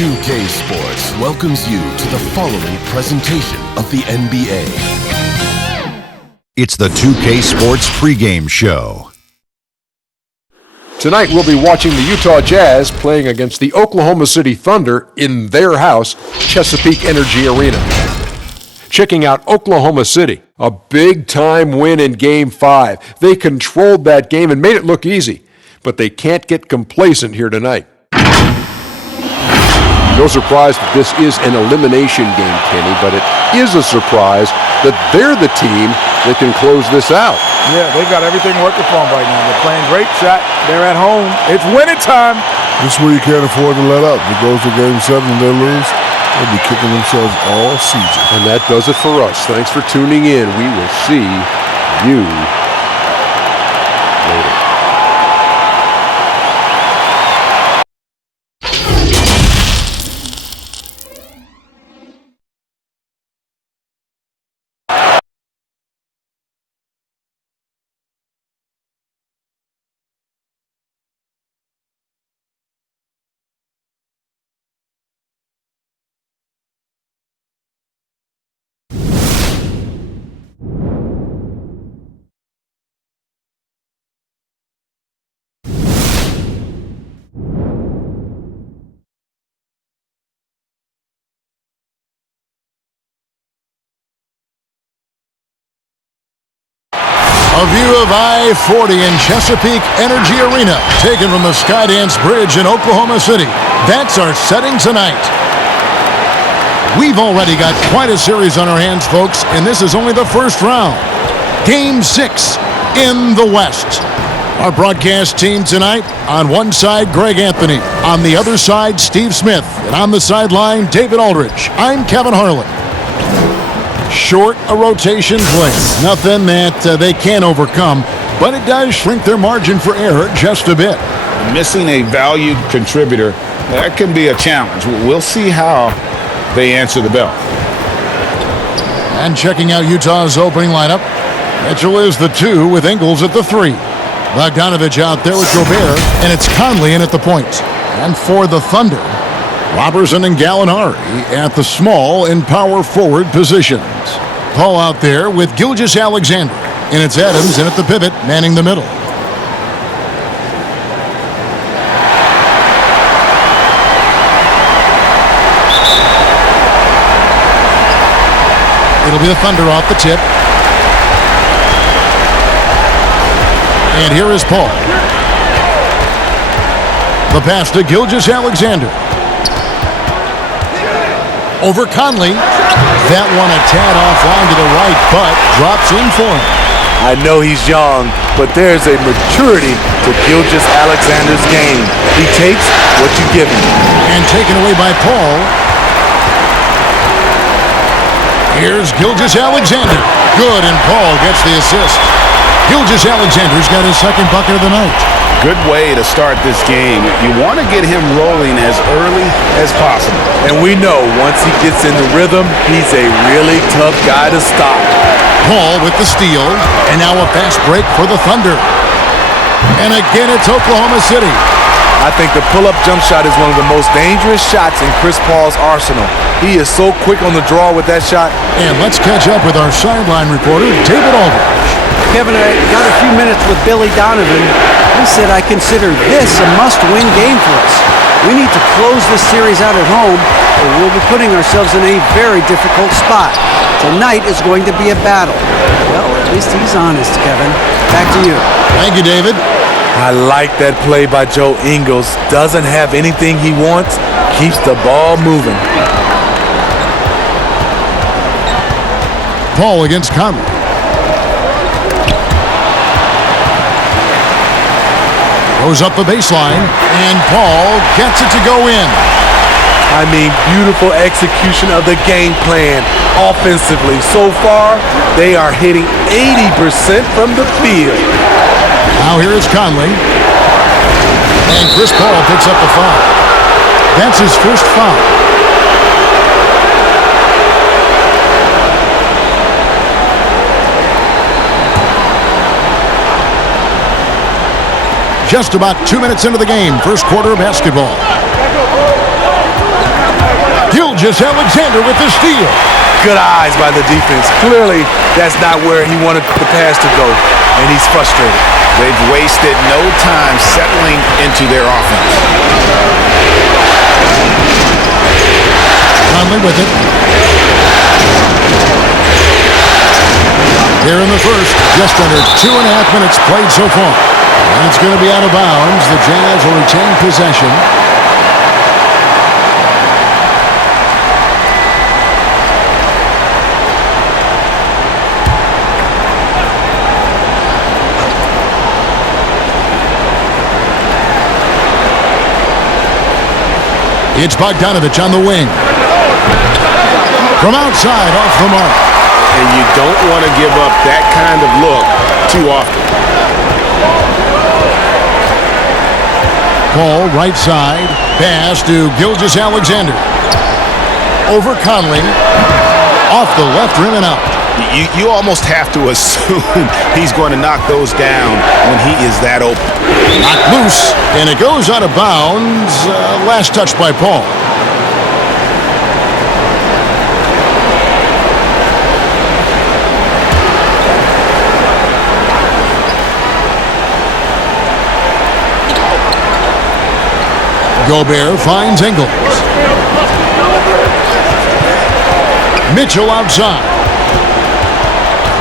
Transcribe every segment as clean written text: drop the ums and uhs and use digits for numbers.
2K Sports welcomes you to the following presentation of the NBA. It's the 2K Sports pregame show. Tonight we'll be watching the Utah Jazz playing against the Oklahoma City Thunder in their house, Chesapeake Energy Arena. Checking out Oklahoma City, a big-time win in Game 5. They controlled that game and made it look easy, but they can't get complacent here tonight. No surprise that this is an elimination game, Kenny, but it is a surprise that they're the team that can close this out. Yeah, they've got everything working for them right now. They're playing great shot. They're at home. It's winning time. This is where you can't afford to let up. If it goes to Game 7 and they lose, they'll be kicking themselves all season. And that does it for us. Thanks for tuning in. We will see you later. A view of I-40 in Chesapeake Energy Arena, taken from the Skydance Bridge in Oklahoma City. That's our setting tonight. We've already got quite a series on our hands, folks, and this is only the first round. Game 6 in the West. Our broadcast team tonight, on one side, Greg Anthony. On the other side, Steve Smith. And on the sideline, David Aldridge. I'm Kevin Harlan. Short a rotation play. Nothing that they can't overcome, but it does shrink their margin for error just a bit. Missing a valued contributor, that can be a challenge. We'll see how they answer the bell. And checking out Utah's opening lineup, Mitchell is the 2 with Ingles at the 3. Bogdanovich out there with Gobert, and it's Conley in at the point. And for the Thunder, Robertson and Gallinari at the small and power forward positions. Paul out there with Gilgeous-Alexander, and it's Adams in at the pivot, manning the middle. It'll be the Thunder off the tip. And here is Paul. The pass to Gilgeous-Alexander. Over Conley. That one a tad offline to the right, but drops in for him. I know he's young, but there's a maturity to Gilgeous-Alexander's game. He takes what you give him. And taken away by Paul. Here's Gilgeous-Alexander. Good, and Paul gets the assist. Gilgeous-Alexander's got his second bucket of the night. Good way to start this game. You want to get him rolling as early as possible. And we know once he gets in the rhythm, he's a really tough guy to stop. Paul with the steal, and now a fast break for the Thunder. And again, it's Oklahoma City. I think the pull-up jump shot is one of the most dangerous shots in Chris Paul's arsenal. He is so quick on the draw with that shot. And let's catch up with our sideline reporter, David Aldridge. Kevin, I got a few minutes with Billy Donovan. He said, I consider this a must-win game for us. We need to close this series out at home, or we'll be putting ourselves in a very difficult spot. Tonight is going to be a battle. Well, at least he's honest, Kevin. Back to you. Thank you, David. I like that play by Joe Ingles. Doesn't have anything he wants, keeps the ball moving. Paul against Conley. Goes up the baseline, and Paul gets it to go in. I mean, beautiful execution of the game plan offensively. So far, they are hitting 80% from the field. Now here is Conley. And Chris Paul picks up the foul. That's his first foul. Just about 2 minutes into the game, first quarter of basketball. Gilgeous-Alexander with the steal. Good eyes by the defense. Clearly, that's not where he wanted the pass to go, and he's frustrated. They've wasted no time settling into their offense. Conley with it. Here in the first, just under 2.5 minutes played so far. And it's going to be out of bounds. The Jazz will retain possession. It's Bogdanovich on the wing. From outside, off the mark. And you don't want to give up that kind of look too often. Paul, right side. Pass to Gilgeous-Alexander. Over Conley. Off the left rim and out. You almost have to assume he's going to knock those down when he is that open. Knocked loose, and it goes out of bounds. Last touch by Paul. Gobert finds Ingles. Mitchell outside.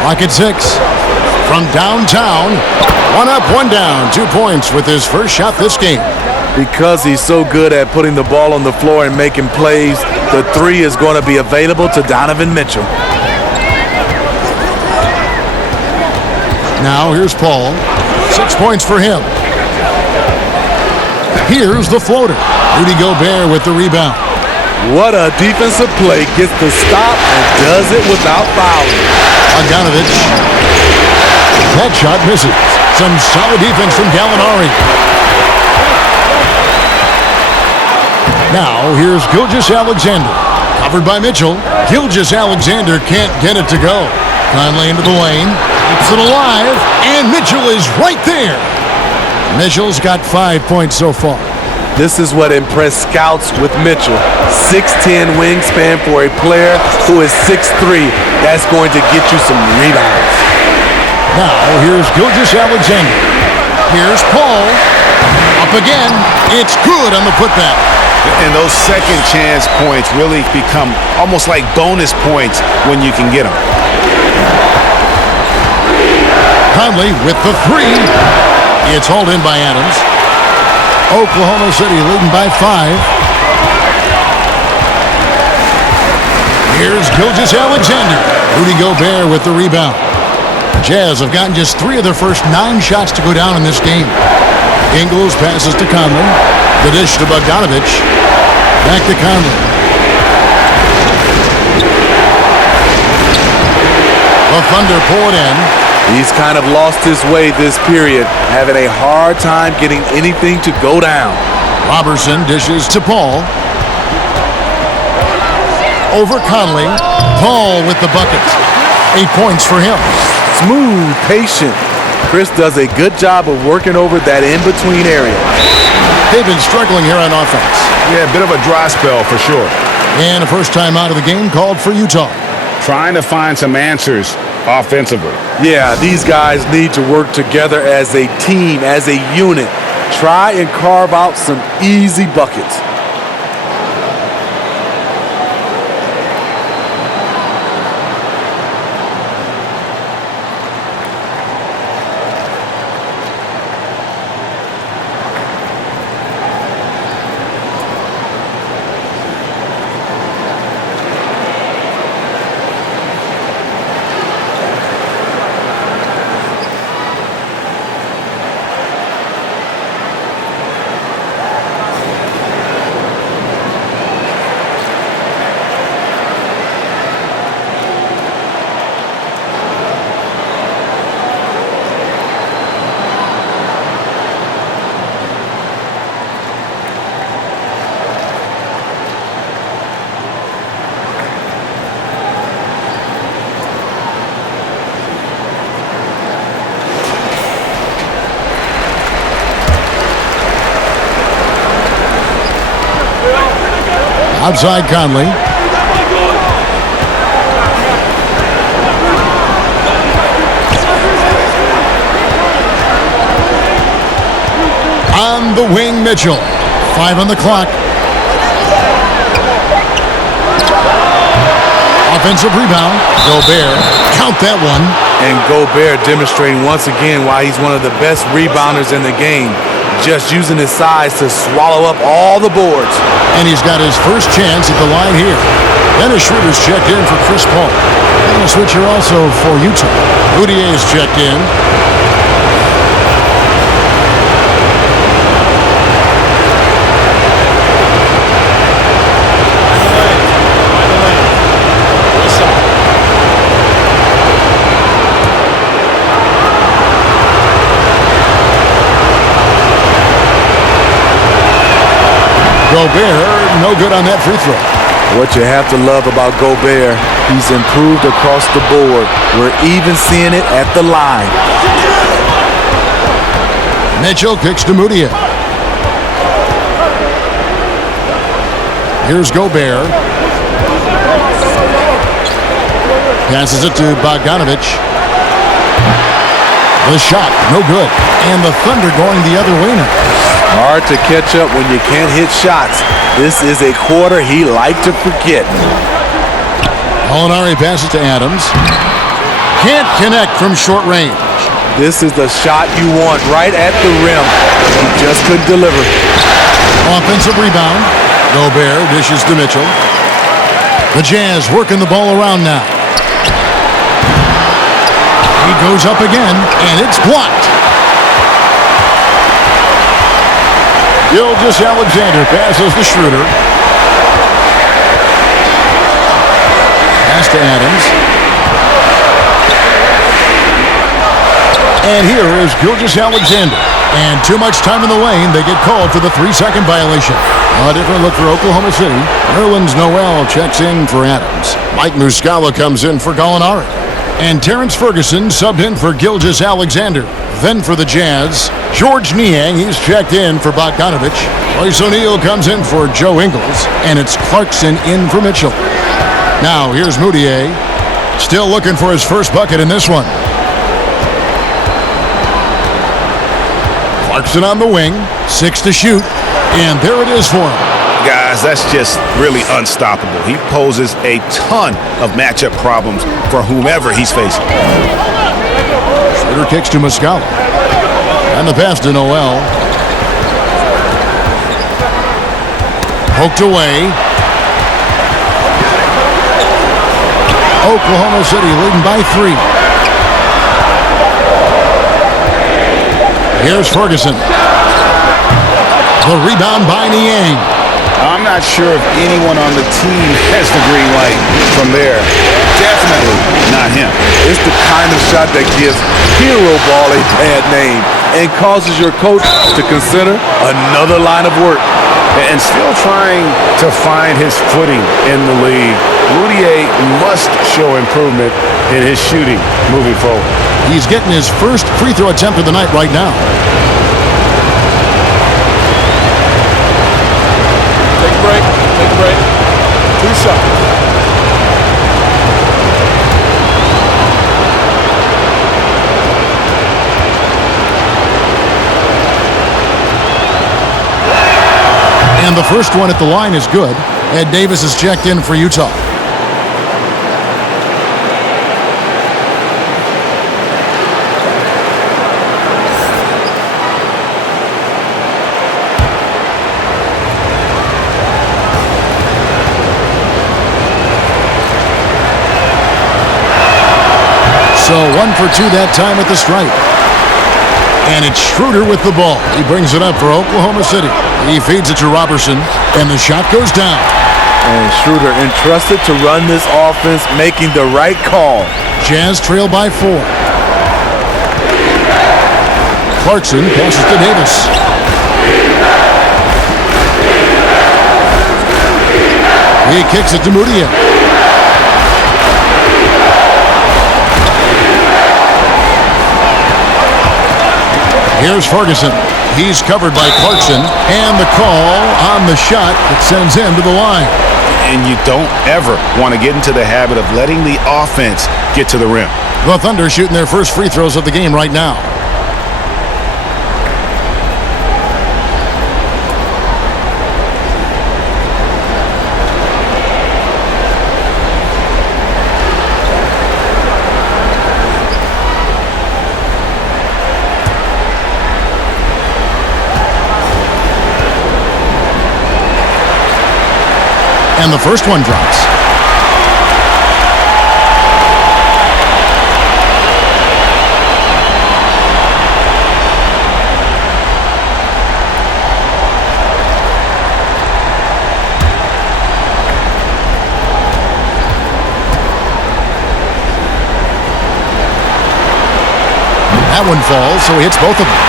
Rocket 6 from downtown. 1 up, 1 down. 2 points with his first shot this game. Because he's so good at putting the ball on the floor and making plays, the 3 is going to be available to Donovan Mitchell. Now here's Paul. 6 points for him. Here's the floater. Rudy Gobert with the rebound. What a defensive play. Gets the stop and does it without fouling. Bogdanovich. That shot misses. Some solid defense from Gallinari. Now here's Gilgeous-Alexander. Covered by Mitchell. Gilgeous-Alexander can't get it to go. Conley into the lane. Keeps it alive. And Mitchell is right there. Mitchell's got 5 points so far. This is what impressed scouts with Mitchell. 6'10" wingspan for a player who is 6'3". That's going to get you some rebounds. Now here's Gilgeous-Alexander. Here's Paul. Up again. It's good on the putback. And those second chance points really become almost like bonus points when you can get them. Conley with the 3. It's hauled in by Adams. Oklahoma City leading by 5. Here's Gilgeous-Alexander. Rudy Gobert with the rebound. Jazz have gotten just 3 of their first 9 shots to go down in this game. Ingles passes to Conley. The dish to Bogdanovich. Back to Conley. The Thunder pull it in. He's kind of lost his way this period, having a hard time getting anything to go down. Robertson dishes to Paul. Over Conley. Paul with the bucket. 8 points for him. Smooth, patient. Chris does a good job of working over that in-between area. They've been struggling here on offense. Yeah, a bit of a dry spell for sure. And a first time out of the game called for Utah. Trying to find some answers offensively. Yeah, these guys need to work together as a team, as a unit. Try and carve out some easy buckets. Outside Conley. On the wing, Mitchell. 5 on the clock. Offensive rebound. Gobert. Count that one. And Gobert demonstrating once again why he's one of the best rebounders in the game. Just using his size to swallow up all the boards. And he's got his first chance at the line here. Dennis Schroeder's checked in for Chris Paul. And a switcher also for Utah. Moutier's checked in. Gobert, no good on that free throw. What you have to love about Gobert, he's improved across the board. We're even seeing it at the line. Mitchell kicks to Moutier. Here's Gobert. Passes it to Bogdanovic. The shot, no good. And the Thunder going the other way now. Hard to catch up when you can't hit shots. This is a quarter he liked to forget. Molinari passes to Adams. Can't connect from short range. This is the shot you want right at the rim. He just couldn't deliver. Offensive rebound. Gobert dishes to Mitchell. The Jazz working the ball around now. He goes up again, and it's blocked. Gilgeous-Alexander passes to Schroeder. Pass to Adams. And here is Gilgeous-Alexander. And too much time in the lane. They get called for the 3-second violation. A different look for Oklahoma City. Nerlens Noel checks in for Adams. Mike Muscala comes in for Gallinari. And Terrence Ferguson subbed in for Gilgeous-Alexander. Then for the Jazz, George Niang, he's checked in for Bogdanovic. Royce O'Neal comes in for Joe Ingles. And it's Clarkson in for Mitchell. Now here's Moutier. Still looking for his first bucket in this one. Clarkson on the wing. 6 to shoot. And there it is for him. Guys, that's just really unstoppable. He poses a ton of matchup problems for whomever he's facing. Schroeder kicks to Muscala. And the pass to Noel. Poked away. Oklahoma City leading by 3. Here's Ferguson. The rebound by Niang. I'm not sure if anyone on the team has the green light from there. Definitely not him. It's the kind of shot that gives hero ball a bad name and causes your coach to consider another line of work. And still trying to find his footing in the league. Moutier must show improvement in his shooting moving forward. He's getting his first free throw attempt of the night right now. Take a break. Take a break. 2 shots. And the first one at the line is good. Ed Davis is checked in for Utah. So 1 for 2 that time at the stripe. And it's Schroeder with the ball. He brings it up for Oklahoma City. He feeds it to Robertson, and the shot goes down. And Schroeder entrusted to run this offense, making the right call. Jazz trail by 4. Clarkson passes to Davis. He kicks it to Moutier. Here's Ferguson. He's covered by Clarkson. And the call on the shot that sends him to the line. And you don't ever want to get into the habit of letting the offense get to the rim. The Thunder shooting their first free throws of the game right now. And the first one drops. That one falls, so he hits both of them.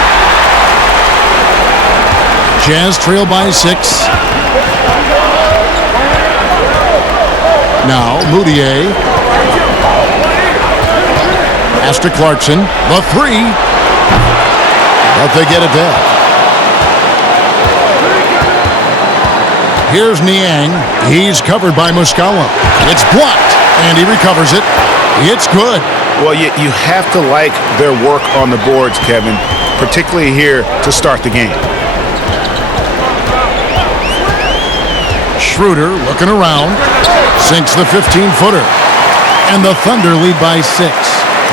Jazz trail by 6. Now, Moutier. Pass to Clarkson. The 3. But they get it back. Here's Niang. He's covered by Muscala. It's blocked, and he recovers it. It's good. Well, you have to like their work on the boards, Kevin, particularly here to start the game. Schroeder looking around. Sinks the 15-footer. And the Thunder lead by 6.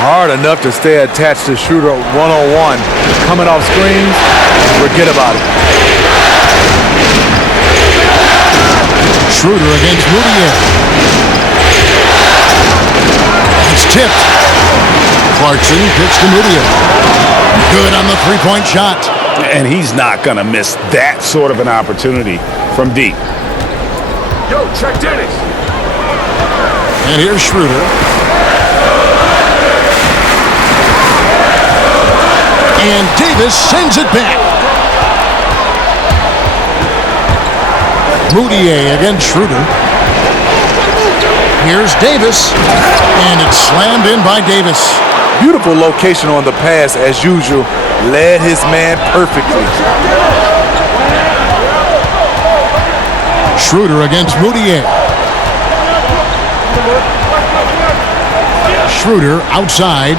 Hard enough to stay attached to Schroeder one-on-one. Coming off screens, forget about it. Schroeder against Moutier. It's tipped. Clarkson pitch to Moutier. Good on the three-point shot. And he's not going to miss that sort of an opportunity from deep. Yo, check Dennis. And here's Schroeder. And Davis sends it back. Moutier against Schroeder. Here's Davis. And it's slammed in by Davis. Beautiful location on the pass as usual. Led his man perfectly. Schroeder against Moutier. Schroeder outside.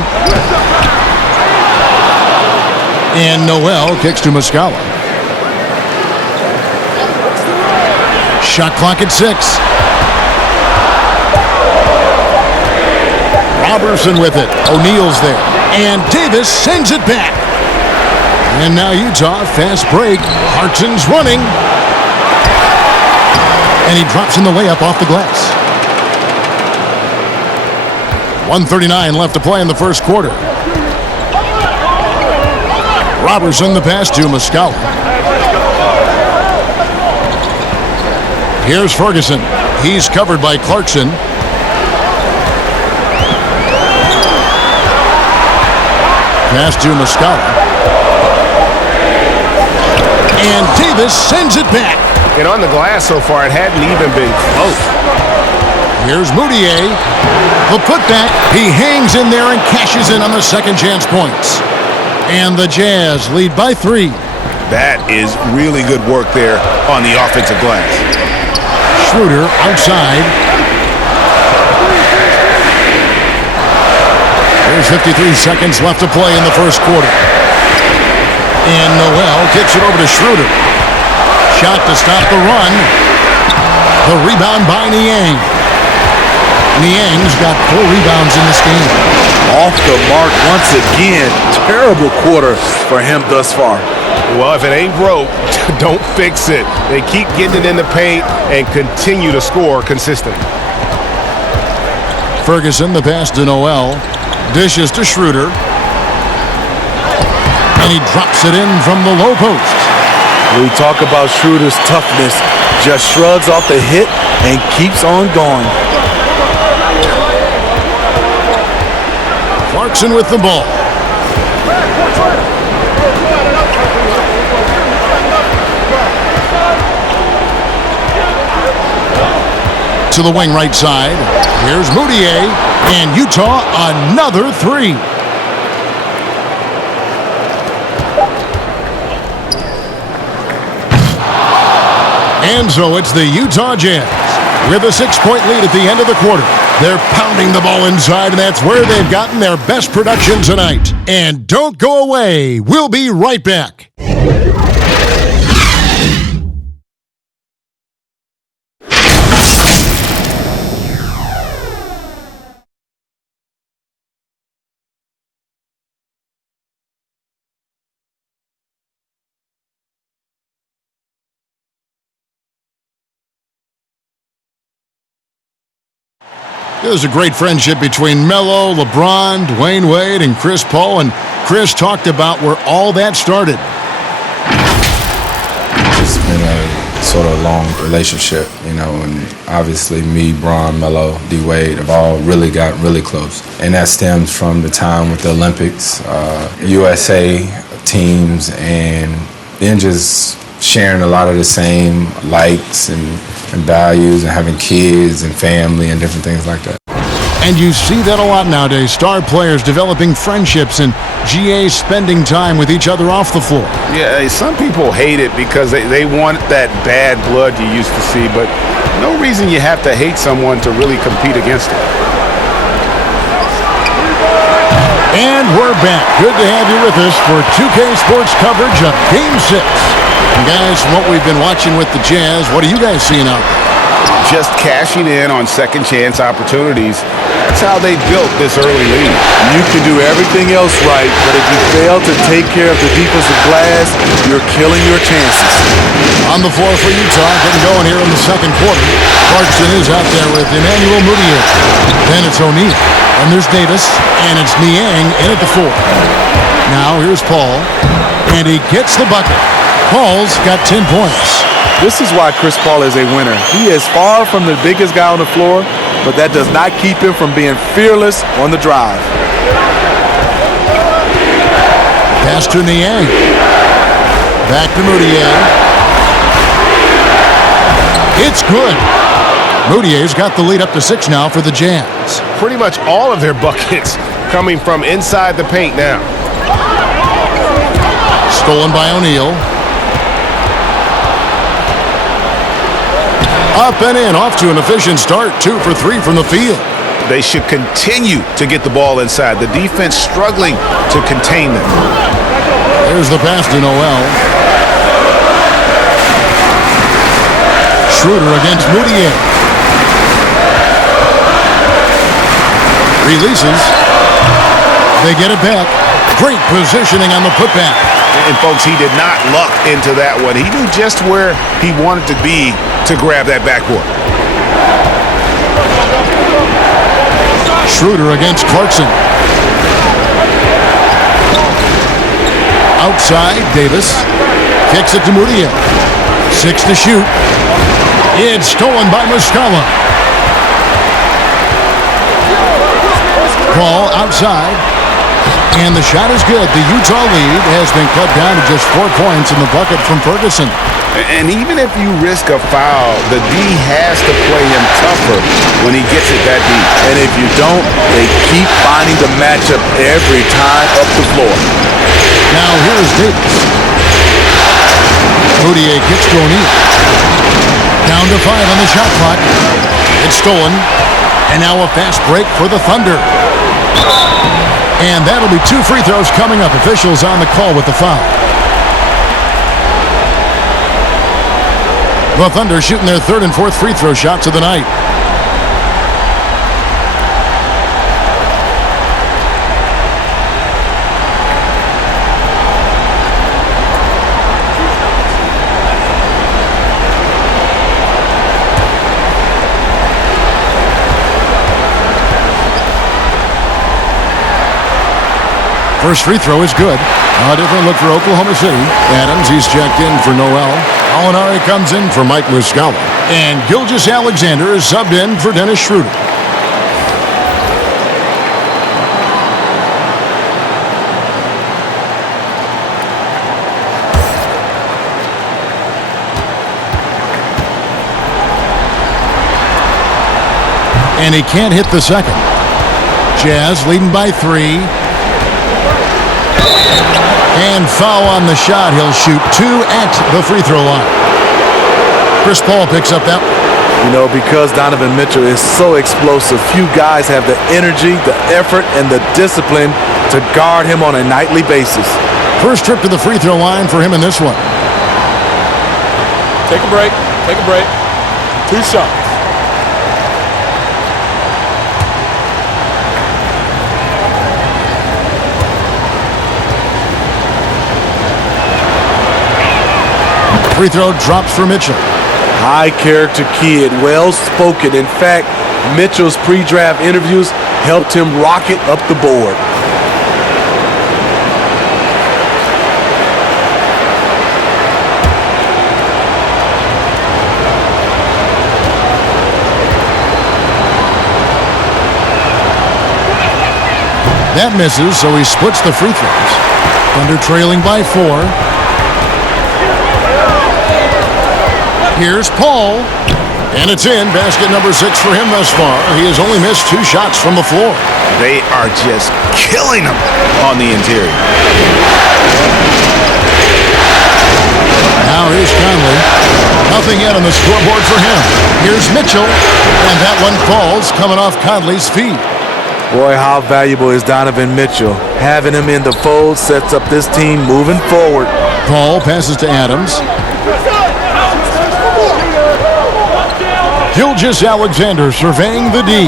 And Noel kicks to Muscala. Shot clock at 6. Robertson with it. O'Neal's there. And Davis sends it back. And now Utah, fast break. Clarkson's running. And he drops in the layup off the glass. 1:39 left to play in the first quarter. Robertson the pass to Muscala. Here's Ferguson. He's covered by Clarkson. Pass to Muscala. And Davis sends it back. And on the glass so far, it hadn't even been close. Here's Moutier. The putback. He hangs in there and cashes in on the second chance points. And the Jazz lead by 3. That is really good work there on the offensive glass. Schroeder outside. There's 53 seconds left to play in the first quarter. And Noel kicks it over to Schroeder. Shot to stop the run. The rebound by Niang. Niang's got 4 rebounds in this game. Off the mark once again. Terrible quarter for him thus far. Well, if it ain't broke, don't fix it. They keep getting it in the paint and continue to score consistently. Ferguson, the pass to Noel. Dishes to Schroeder. And he drops it in from the low post. We talk about Schroeder's toughness. Just shrugs off the hit and keeps on going. Clarkson with the ball. To the wing right side. Here's Moutier. And Utah another 3. And so it's the Utah Jazz with a 6-point lead at the end of the quarter. They're pounding the ball inside, and that's where they've gotten their best production tonight. And don't go away. We'll be right back. There's a great friendship between Melo, LeBron, Dwayne Wade, and Chris Paul. And Chris talked about where all that started. It's been a sort of long relationship, and obviously me, Bron, Melo, D-Wade have all really got really close. And that stems from the time with the Olympics, USA teams, and then just sharing a lot of the same likes and values and having kids and family and different things like that. And you see that a lot nowadays. Star players developing friendships and GAs spending time with each other off the floor. Yeah, some people hate it because they want that bad blood you used to see, but no reason you have to hate someone to really compete against it. And we're back. Good to have you with us for 2K Sports coverage of Game 6. And guys, from what we've been watching with the Jazz, what are you guys seeing out there? Just cashing in on second chance opportunities. That's how they built this early lead. You can do everything else right, but if you fail to take care of the defensive glass, you're killing your chances. On the floor for Utah, getting going here in the second quarter. Clarkson is out there with Emmanuel Mudiay. Then it's O'Neal. And there's Davis. And it's Niang in at the 4. Now here's Paul. And he gets the bucket. Paul's got 10 points. This is why Chris Paul is a winner. He is far from the biggest guy on the floor, but that does not keep him from being fearless on the drive. Pass to Niang. Back to Mudiay. It's good. Mudiay's got the lead up to 6 now for the Jazz. Pretty much all of their buckets coming from inside the paint now. Stolen by O'Neal. Up and in, off to an efficient start. 2 for 3 from the field. They should continue to get the ball inside. The defense struggling to contain them. There's the pass to Noel. Schroeder against Mudiay. Releases. They get it back. Great positioning on the putback. And folks, he did not luck into that one. He knew just where he wanted to be to grab that backboard. Schroeder against Clarkson. Outside, Davis. Kicks it to Mudiay. 6 to shoot. It's stolen by Muscala. Paul outside. And the shot is good. The Utah lead has been cut down to just 4 points in the bucket from Ferguson. And even if you risk a foul, the D has to play him tougher when he gets it that deep. And if you don't, they keep finding the matchup every time up the floor. Now here's Davis. Mudiay kicks to O'Neal. Down to 5 on the shot clock. It's stolen. And now a fast break for the Thunder. And that'll be 2 free throws coming up. Officials on the call with the foul. The Thunder shooting their 3rd and 4th free throw shots of the night. First free throw is good. A different look for Oklahoma City. Adams, he's checked in for Noel. Alinari comes in for Mike Muscala. And Gilgeous-Alexander is subbed in for Dennis Schroeder. And he can't hit the second. Jazz leading by 3. And foul on the shot. He'll shoot 2 at the free throw line. Chris Paul picks up that one. You know, because Donovan Mitchell is so explosive, few guys have the energy, the effort, and the discipline to guard him on a nightly basis. First trip to the free throw line for him in this one. Take a break. Take a break. 2 shots. Free throw drops for Mitchell. High character kid, well spoken. In fact, Mitchell's pre-draft interviews helped him rocket up the board. That misses, so he splits the free throws. Thunder trailing by 4. Here's Paul, and it's in. Basket number 6 for him thus far. He has only missed 2 shots from the floor. They are just killing him on the interior. Now here's Conley. Nothing yet on the scoreboard for him. Here's Mitchell, and that one falls coming off Conley's feet. Boy, how valuable is Donovan Mitchell? Having him in the fold sets up this team moving forward. Paul passes to Adams. Gilgeous-Alexander surveying the D.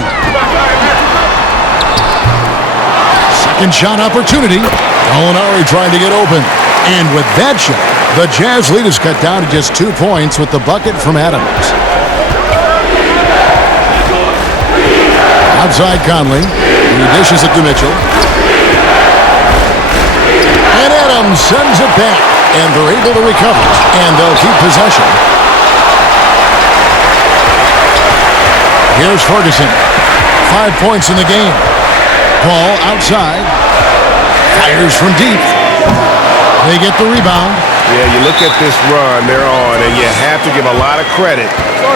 Second shot opportunity. Gallinari trying to get open. And with that shot, the Jazz lead is cut down to just 2 points with the bucket from Adams. Outside Conley. He dishes it to Mitchell. And Adams sends it back. And they're able to recover. And they'll keep possession. Here's Ferguson. 5 points in the game. Paul outside. Fires from deep. They get the rebound. Yeah, you look at this run they're on, and you have to give a lot of credit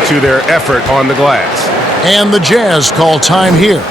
to their effort on the glass. And the Jazz call time here.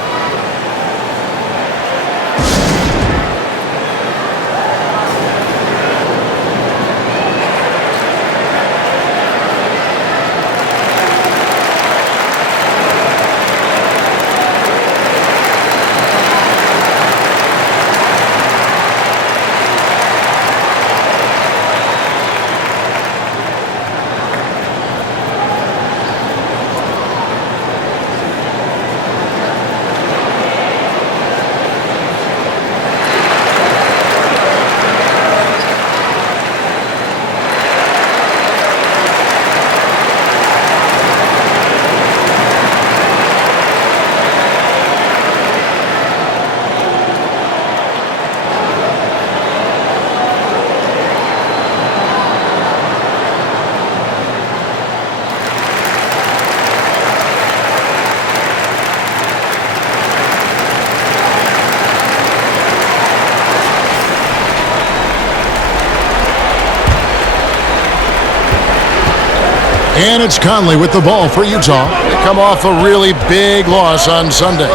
And it's Conley with the ball for Utah. They come off a really big loss on Sunday.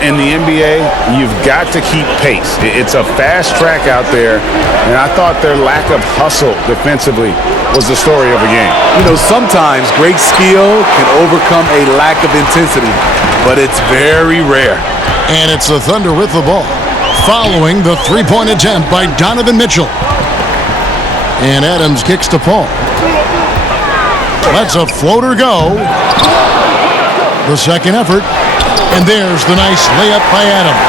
In the NBA, you've got to keep pace. It's a fast track out there, and I thought their lack of hustle defensively was the story of the game. You know, sometimes great skill can overcome a lack of intensity, but it's very rare. And it's the Thunder with the ball, following the three-point attempt by Donovan Mitchell. And Adams kicks to Paul. Lets a floater go. The second effort. And there's the nice layup by Adams.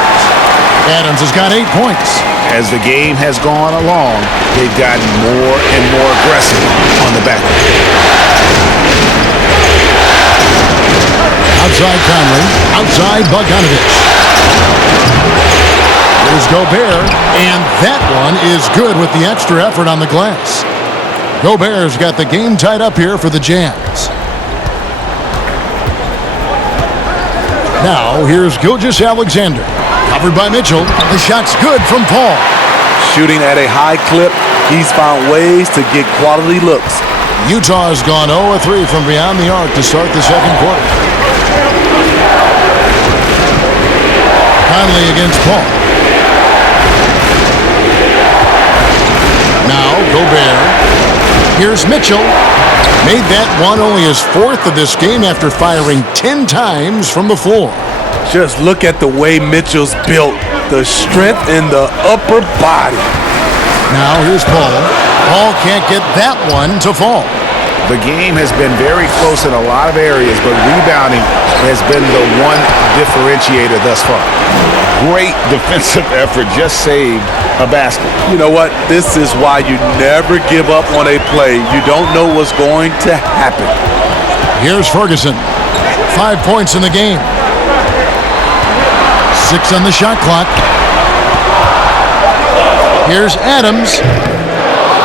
Adams has got 8 points. As the game has gone along, they've gotten more and more aggressive on the back. Outside Conley. Outside Bogdanovich. Here's Gobert. And that one is good with the extra effort on the glass. Gobert's got the game tied up here for the Jazz. Now, here's Gilgeous-Alexander. Covered by Mitchell. The shot's good from Paul. Shooting at a high clip, he's found ways to get quality looks. Utah has gone 0-3 from beyond the arc to start the second quarter. Conley against Paul. Now, Gobert. Here's Mitchell. Made that one only his 4th of this game after firing 10 times from the floor. Just look at the way Mitchell's built. The strength in the upper body. Now here's Paul. Paul can't get that one to fall. The game has been very close in a lot of areas, but rebounding has been the one differentiator thus far. Great defensive effort, just saved a basket. You know what? This is why you never give up on a play. You don't know what's going to happen. Here's Ferguson. 5 points in the game. 6 on the shot clock. Here's Adams.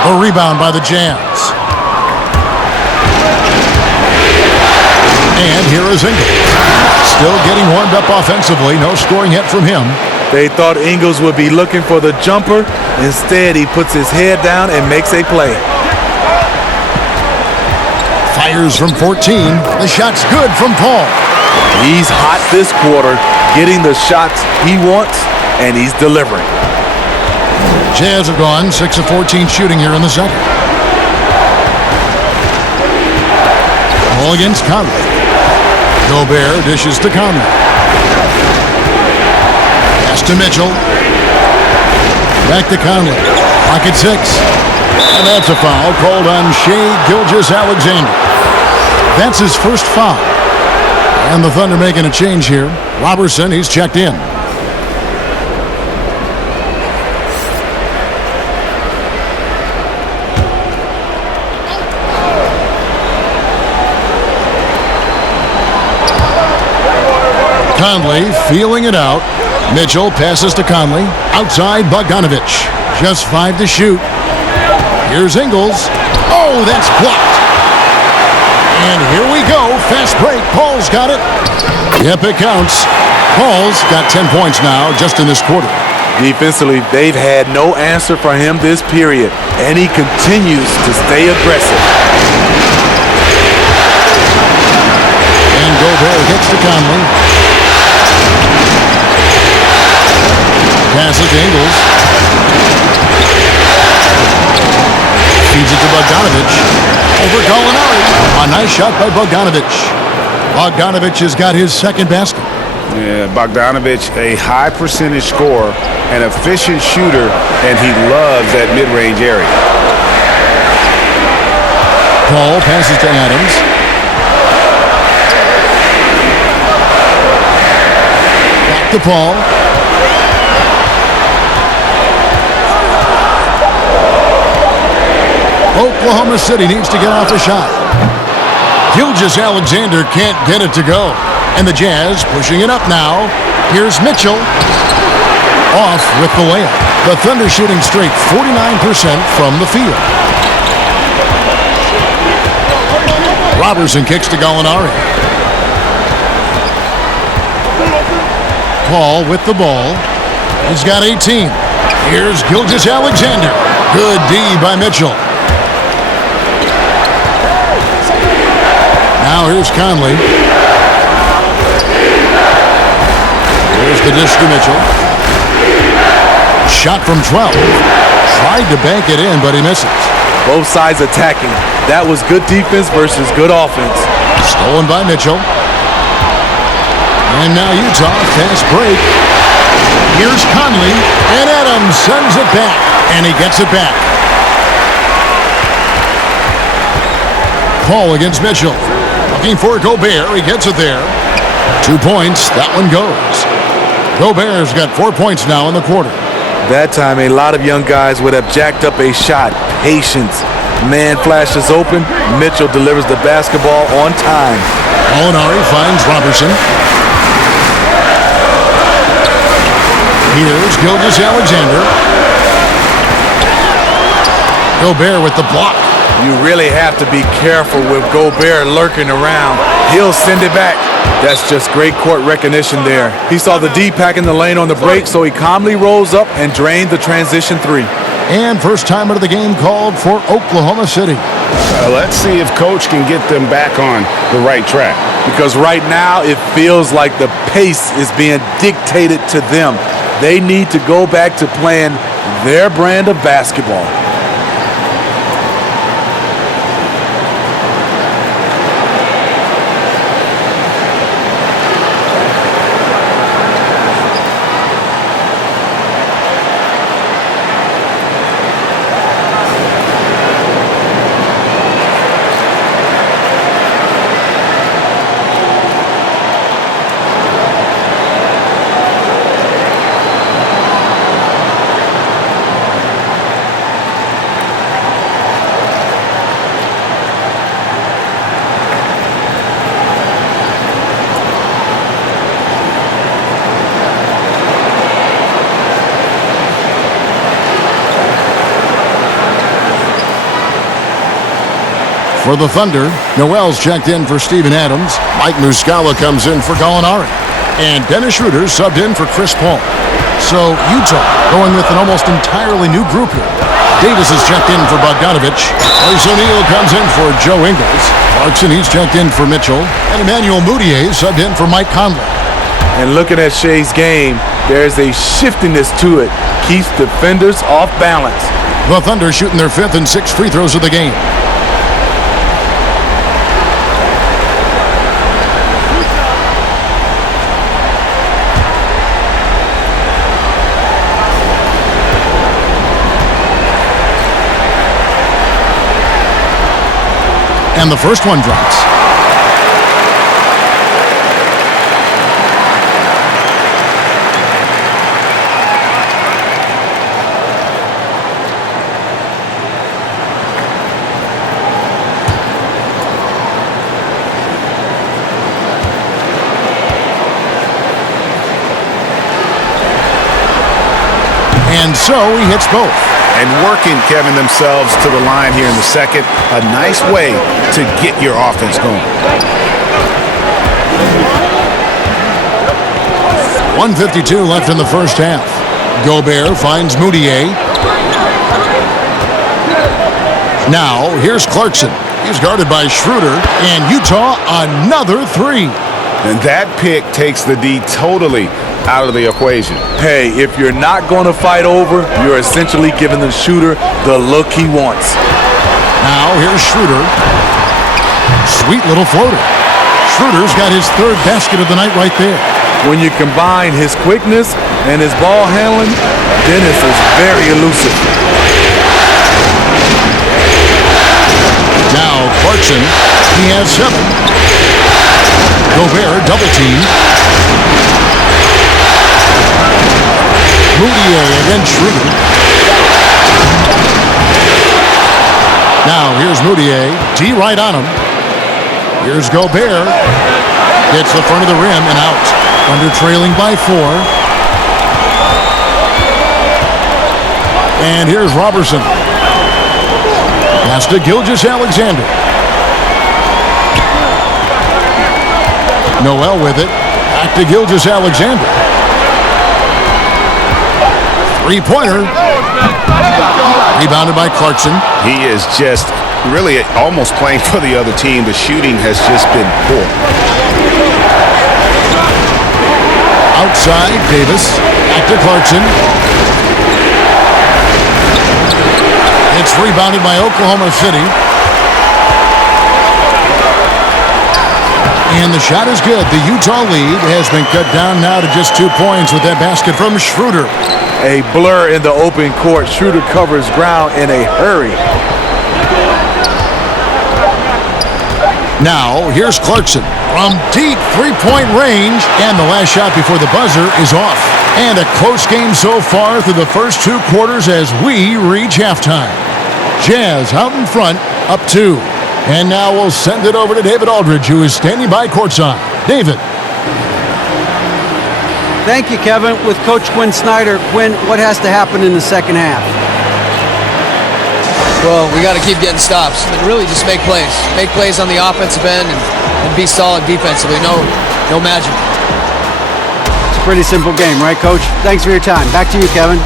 A rebound by the Jazz. And here is Ingles. Still getting warmed up offensively. No scoring yet from him. They thought Ingles would be looking for the jumper. Instead, he puts his head down and makes a play. Fires from 14. The shot's good from Paul. He's hot this quarter, getting the shots he wants, and he's delivering. Jazz have gone 6 of 14 shooting here in the second. Ball against Conley. Gobert dishes to Conley. Pass to Mitchell. Back to Conley. Pocket 6. And that's a foul called on Shai Gilgeous-Alexander. That's his first foul. And the Thunder making a change here. Robertson, he's checked in. Conley feeling it out. Mitchell passes to Conley. Outside Bogdanovich. Just 5 to shoot. Here's Ingles. Oh, that's blocked. And here we go. Fast break. Paul's got it. Yep, it counts. Paul's got 10 points now just in this quarter. Defensively, they've had no answer for him this period, and he continues to stay aggressive. And Gobert gets to Conley. Passes to Ingles. Feeds it to Bogdanovich. Over Gallinari. A nice shot by Bogdanovich. Bogdanovich has got his second basket. Yeah, Bogdanovich, a high percentage scorer, an efficient shooter, and he loves that mid-range area. Paul passes to Adams. Back to Paul. Oklahoma City needs to get off a shot. Gilgeous-Alexander can't get it to go. And the Jazz pushing it up now. Here's Mitchell. Off with the layup. The Thunder shooting straight 49% from the field. Robertson kicks to Gallinari. Paul with the ball. He's got 18. Here's Gilgeous-Alexander. Good D by Mitchell. Now here's Conley. Here's the dish to Mitchell. Shot from 12. Tried to bank it in, but he misses. Both sides attacking. That was good defense versus good offense. Stolen by Mitchell. And now Utah, fast break. Here's Conley, and Adams sends it back, and he gets it back. Paul against Mitchell. Looking for Gobert, he gets it there. 2 points, that one goes. Gobert's got 4 points now in the quarter. That time, a lot of young guys would have jacked up a shot. Patience. Man flashes open. Mitchell delivers the basketball on time. Gallinari finds Robertson. Here's Gilgeous-Alexander. Gobert with the block. You really have to be careful with Gobert lurking around. He'll send it back. That's just great court recognition there. He saw the D pack in the lane on the break, so he calmly rolls up and drained the transition three. And first time out of the game called for Oklahoma City. Let's see if Coach can get them back on the right track. Because right now it feels like the pace is being dictated to them. They need to go back to playing their brand of basketball. For the Thunder, Noel's checked in for Steven Adams. Mike Muscala comes in for Gallinari. And Dennis Schroeder subbed in for Chris Paul. So Utah going with an almost entirely new group here. Davis is checked in for Bogdanovich. Royce O'Neal comes in for Joe Ingles. Clarkson, he's checked in for Mitchell. And Emmanuel Mudiay subbed in for Mike Conley. And looking at Shea's game, there's a shiftiness to it. Keeps defenders off balance. The Thunder shooting their 5th and 6th free throws of the game. And the first one drops. And so he hits both. And working, Kevin, themselves to the line here in the second. A nice way to get your offense going. 1:52 left in the first half. Gobert finds Mudiay. Now, here's Clarkson. He's guarded by Schroeder. And Utah, another three. And that pick takes the D totally out of the equation. Hey, if you're not going to fight over, you're essentially giving the shooter the look he wants. Now here's Schroeder. Sweet little floater. Schroeder's got his 3rd basket of the night right there. When you combine his quickness and his ball handling, Dennis is very elusive. Now Clarkson, he has 7. Gobert double team. Mudiay against Schroeder. Now here's Mudiay. D right on him. Here's Gobert. Hits the front of the rim and out. Thunder trailing by 4. And here's Robertson. Pass to Gilgeous-Alexander. Noel with it. Back to Gilgeous-Alexander. 3-pointer. Rebounded by Clarkson. He is just really almost playing for the other team. The shooting has just been poor. Outside, Davis. Back to Clarkson. It's rebounded by Oklahoma City. And the shot is good. The Utah lead has been cut down now to just 2 points with that basket from Schroeder. A blur in the open court. Schroeder covers ground in a hurry. Now, here's Clarkson from deep 3-point range. And the last shot before the buzzer is off. And a close game so far through the first 2 quarters as we reach halftime. Jazz out in front, up 2. And now we'll send it over to David Aldridge, who is standing by courtside. David. Thank you, Kevin. With Coach Quinn Snyder, Quinn, what has to happen in the second half? Well, we got to keep getting stops and really just make plays. Make plays on the offensive end and be solid defensively. No magic. It's a pretty simple game, right, Coach? Thanks for your time. Back to you, Kevin.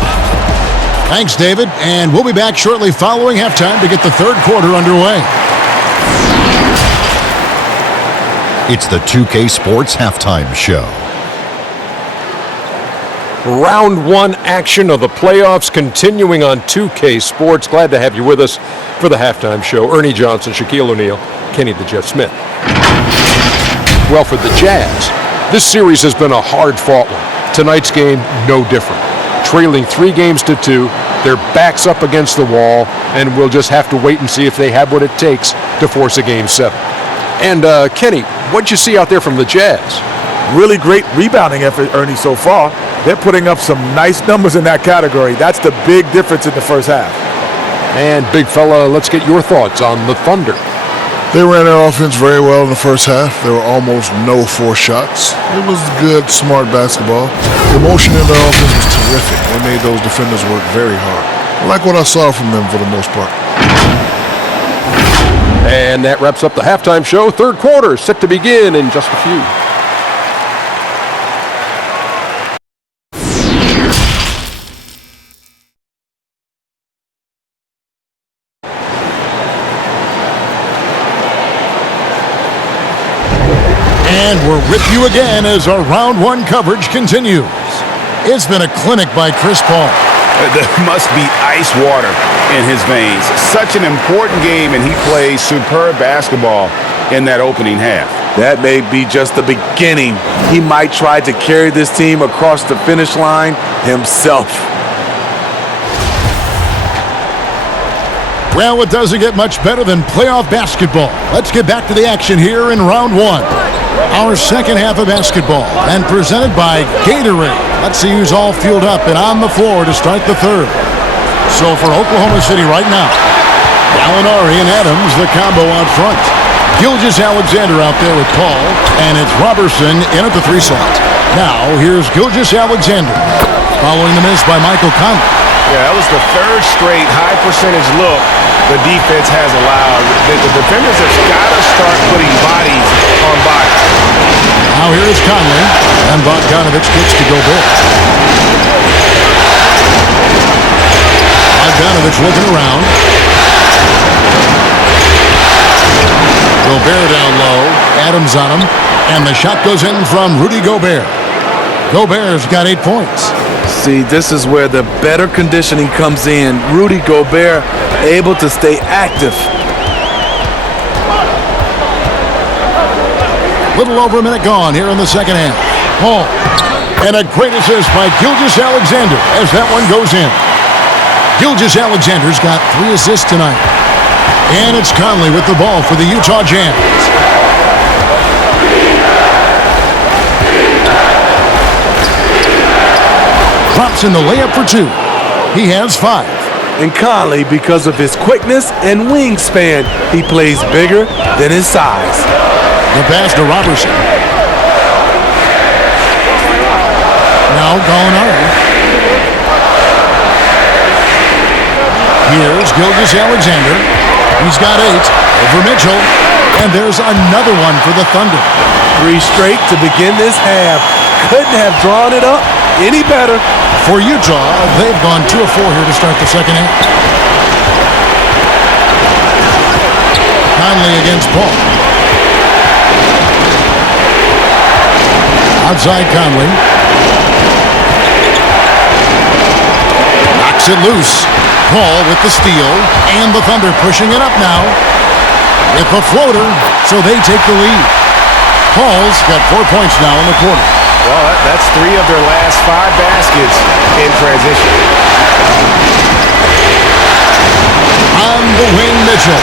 Thanks, David. And we'll be back shortly following halftime to get the 3rd quarter underway. It's the 2K Sports Halftime Show. Round 1 action of the playoffs continuing on 2K Sports. Glad to have you with us for the halftime show. Ernie Johnson, Shaquille O'Neal, Kenny the Jet Smith. Well, for the Jazz, this series has been a hard-fought one. Tonight's game, no different. Trailing 3-2, their backs up against the wall, and we'll just have to wait and see if they have what it takes to force a Game 7. And, Kenny, what'd you see out there from the Jazz? Really great rebounding effort, Ernie, so far. They're putting up some nice numbers in that category. That's the big difference in the first half. And, big fella, let's get your thoughts on the Thunder. They ran their offense very well in the first half. There were almost no forced shots. It was good, smart basketball. The motion in their offense was terrific. They made those defenders work very hard. I like what I saw from them for the most part. And that wraps up the halftime show. Third quarter set to begin in just a few. And we're with you again as our round one coverage continues. It's been a clinic by Chris Paul. There must be ice water in his veins. Such an important game, and he plays superb basketball in that opening half. That may be just the beginning. He might try to carry this team across the finish line himself. Well, it doesn't get much better than playoff basketball. Let's get back to the action here in round one. Our second half of basketball, and presented by Gatorade. Let's see who's all fueled up and on the floor to start the third. So for Oklahoma City right now, Gallinari and Adams, the combo out front. Gilgeous-Alexander out there with Paul, and it's Robertson in at the 3 slot. Now, here's Gilgeous-Alexander, following the miss by Michael Conley. Yeah, that was the third straight high-percentage look the defense has allowed. The defenders have got to start putting bodies on bodies. Now here is Conley, and Bogdanovic kicks to Gobert. Bogdanovic looking around. Gobert down low, Adams on him, and the shot goes in from Rudy Gobert. Gobert's got 8 points. See, this is where the better conditioning comes in. Rudy Gobert able to stay active. Little over a minute gone here in the second half. Paul, and a great assist by Gilgeous-Alexander as that one goes in. Gilgeous-Alexander's got 3 assists tonight. And it's Conley with the ball for the Utah Jazz. Drops in the layup for 2. He has 5. And Conley, because of his quickness and wingspan, he plays bigger than his size. The pass to Robertson. Now Gallinari. Here's Gilgeous-Alexander. He's got 8 over Mitchell. And there's another one for the Thunder. 3 straight to begin this half. Couldn't have drawn it up any better. For Utah, they've gone 2 of 4 here to start the second half. Conley against Paul. Outside Conley. Knocks it loose. Paul with the steal. And the Thunder pushing it up now. With the floater, so they take the lead. Paul's got 4 points now in the quarter. Well, that's 3 of their last 5 baskets in transition. On the wing, Mitchell.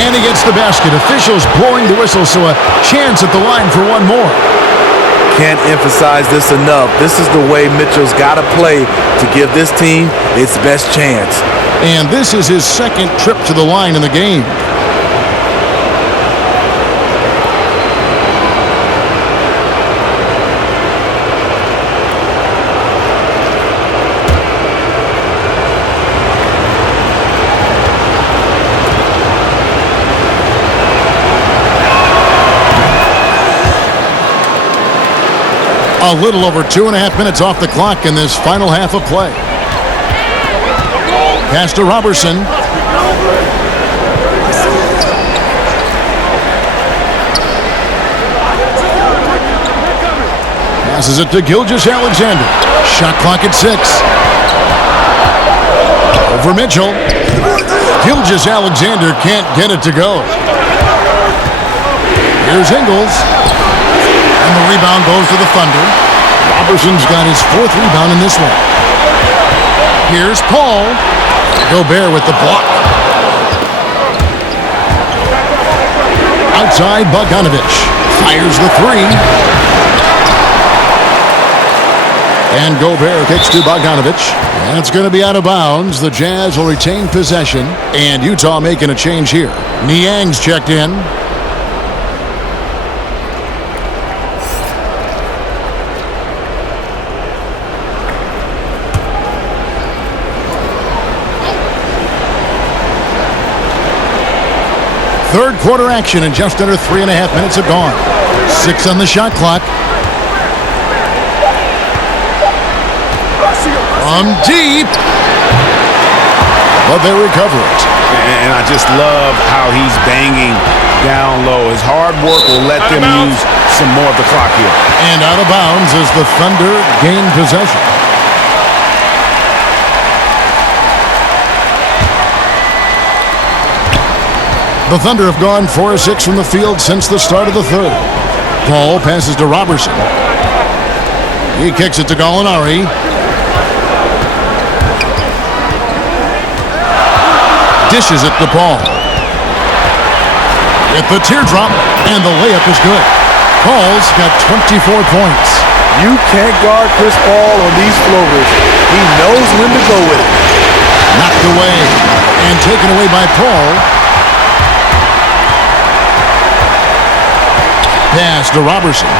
And he gets the basket. Officials blowing the whistle, so a chance at the line for one more. Can't emphasize this enough. This is the way Mitchell's got to play to give this team its best chance. And this is his second trip to the line in the game. A little over 2.5 minutes off the clock in this final half of play. Pass to Robertson. Passes it to Gilgeous-Alexander. Shot clock at 6. Over Mitchell. Gilgeous-Alexander can't get it to go. Here's Ingles. And the rebound goes to the Thunder. Robertson's got his 4th rebound in this one. Here's Paul. Gobert with the block. Outside, Bogdanovic fires the 3. And Gobert kicks to Bogdanovic. And it's going to be out of bounds. The Jazz will retain possession. And Utah making a change here. Niang's checked in. Third quarter action, and just under 3.5 minutes have gone. 6 on the shot clock. From deep. But they recover it. And I just love how he's banging down low. His hard work will let them use some more of the clock here. And out of bounds as the Thunder gain possession. The Thunder have gone 4 of 6 from the field since the start of the third. Paul passes to Robertson. He kicks it to Gallinari. Dishes it to Paul. With the teardrop, and the layup is good. Paul's got 24 points. You can't guard Chris Paul on these floaters. He knows when to go with it. Knocked away and taken away by Paul. Pass to Robertson.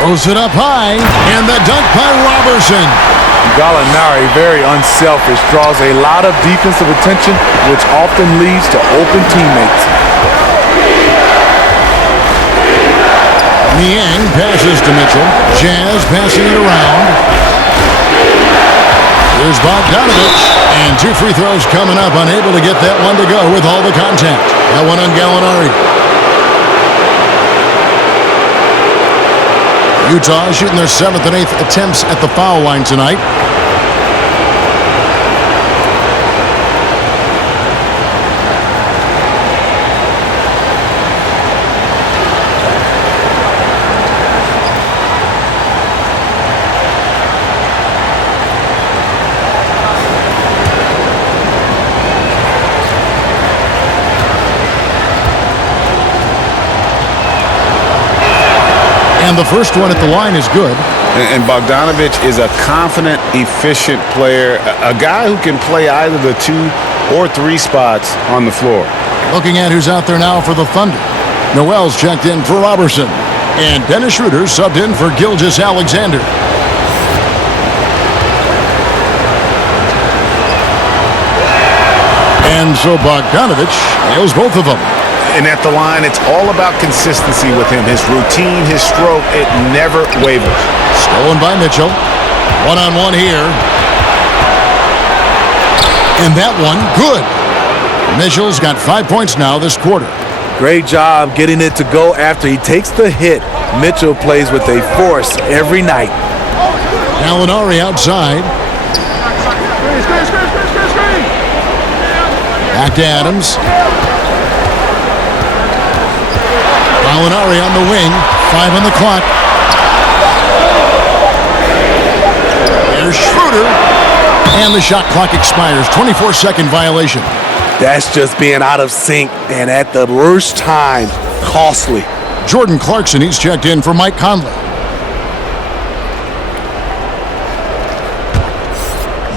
Throws it up high, and the dunk by Robertson. Gallinari, very unselfish, draws a lot of defensive attention, which often leads to open teammates. Niang passes to Mitchell. Jazz passing it around. Here's Bogdanovich, and 2 free throws coming up, unable to get that one to go with all the contact. That one on Gallinari. Utah shooting their 7th and 8th attempts at the foul line tonight. And the first one at the line is good. And Bogdanovich is a confident, efficient player, a guy who can play either the 2 or 3 spots on the floor. Looking at who's out there now for the Thunder. Noel's checked in for Robertson. And Dennis Schroeder subbed in for Gilgeous-Alexander. And so Bogdanovich nails both of them. And at the line, it's all about consistency with him. His routine, his stroke, it never wavers. Stolen by Mitchell. One-on-one here. And that one, good. Mitchell's got 5 points now this quarter. Great job getting it to go after he takes the hit. Mitchell plays with a force every night. Gallinari outside. Back to Adams. Gallinari on the wing. 5 on the clock. There's Schroeder. And the shot clock expires. 24-second violation. That's just being out of sync and at the worst time. Costly. Jordan Clarkson, he's checked in for Mike Conley.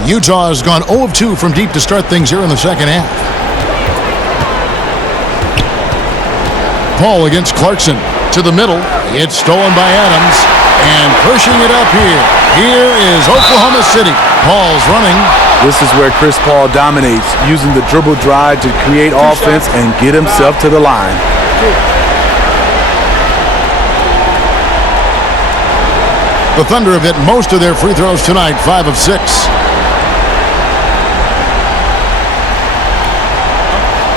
Utah has gone 0 of 2 from deep to start things here in the second half. Paul against Clarkson. To the middle. It's stolen by Adams. And pushing it up here. Here is Oklahoma City. Paul's running. This is where Chris Paul dominates, using the dribble drive to create offense and get himself to the line. The Thunder have hit most of their free throws tonight, 5 of 6.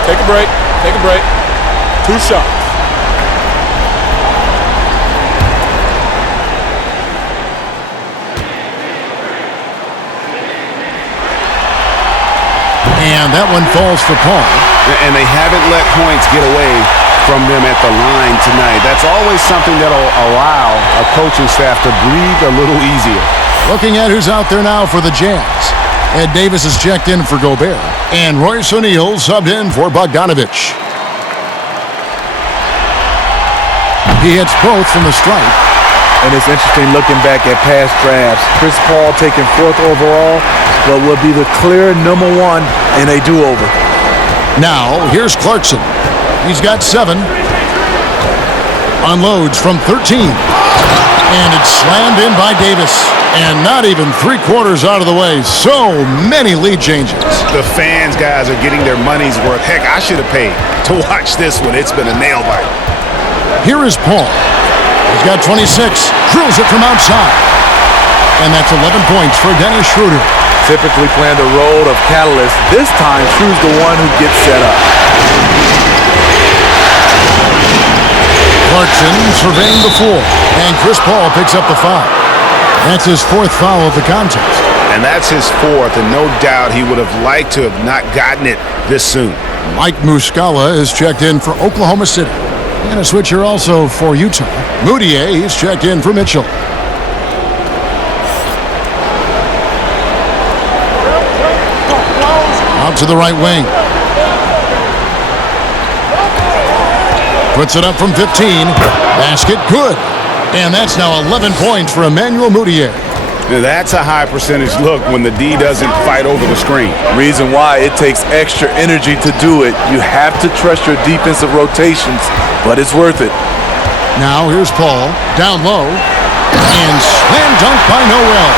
Take a break. Take a break. 2 shots. And that one falls for Paul. And they haven't let points get away from them at the line tonight. That's always something that'll allow a coaching staff to breathe a little easier. Looking at who's out there now for the Jazz. Ed Davis is checked in for Gobert. And Royce O'Neal subbed in for Bogdanovich. He hits both from the stripe. And it's interesting looking back at past drafts. Chris Paul taking 4th overall, but will be the clear number 1 in a do-over. Now, here's Clarkson. He's got 7. Unloads from 13. And it's slammed in by Davis. And not even 3/4 out of the way. So many lead changes. The fans, guys, are getting their money's worth. Heck, I should have paid to watch this one. It's been a nail biter. Here is Paul. He's got 26. Drills it from outside. And that's 11 points for Dennis Schroeder. Typically playing the role of catalyst. This time, Schroeder's the one who gets set up. Clarkson surveying the floor. And Chris Paul picks up the foul. That's his 4th foul of the contest. And that's his 4th, and no doubt he would have liked to have not gotten it this soon. Mike Muscala is checked in for Oklahoma City. And a switcher also for Utah. Moutier is checked in for Mitchell. Out to the right wing. Puts it up from 15. Basket good. And that's now 11 points for Emmanuel Moutier. Now that's a high percentage look when the D doesn't fight over the screen. Reason why it takes extra energy to do it. You have to trust your defensive rotations, but it's worth it. Now here's Paul, down low, and slam dunk by Noel.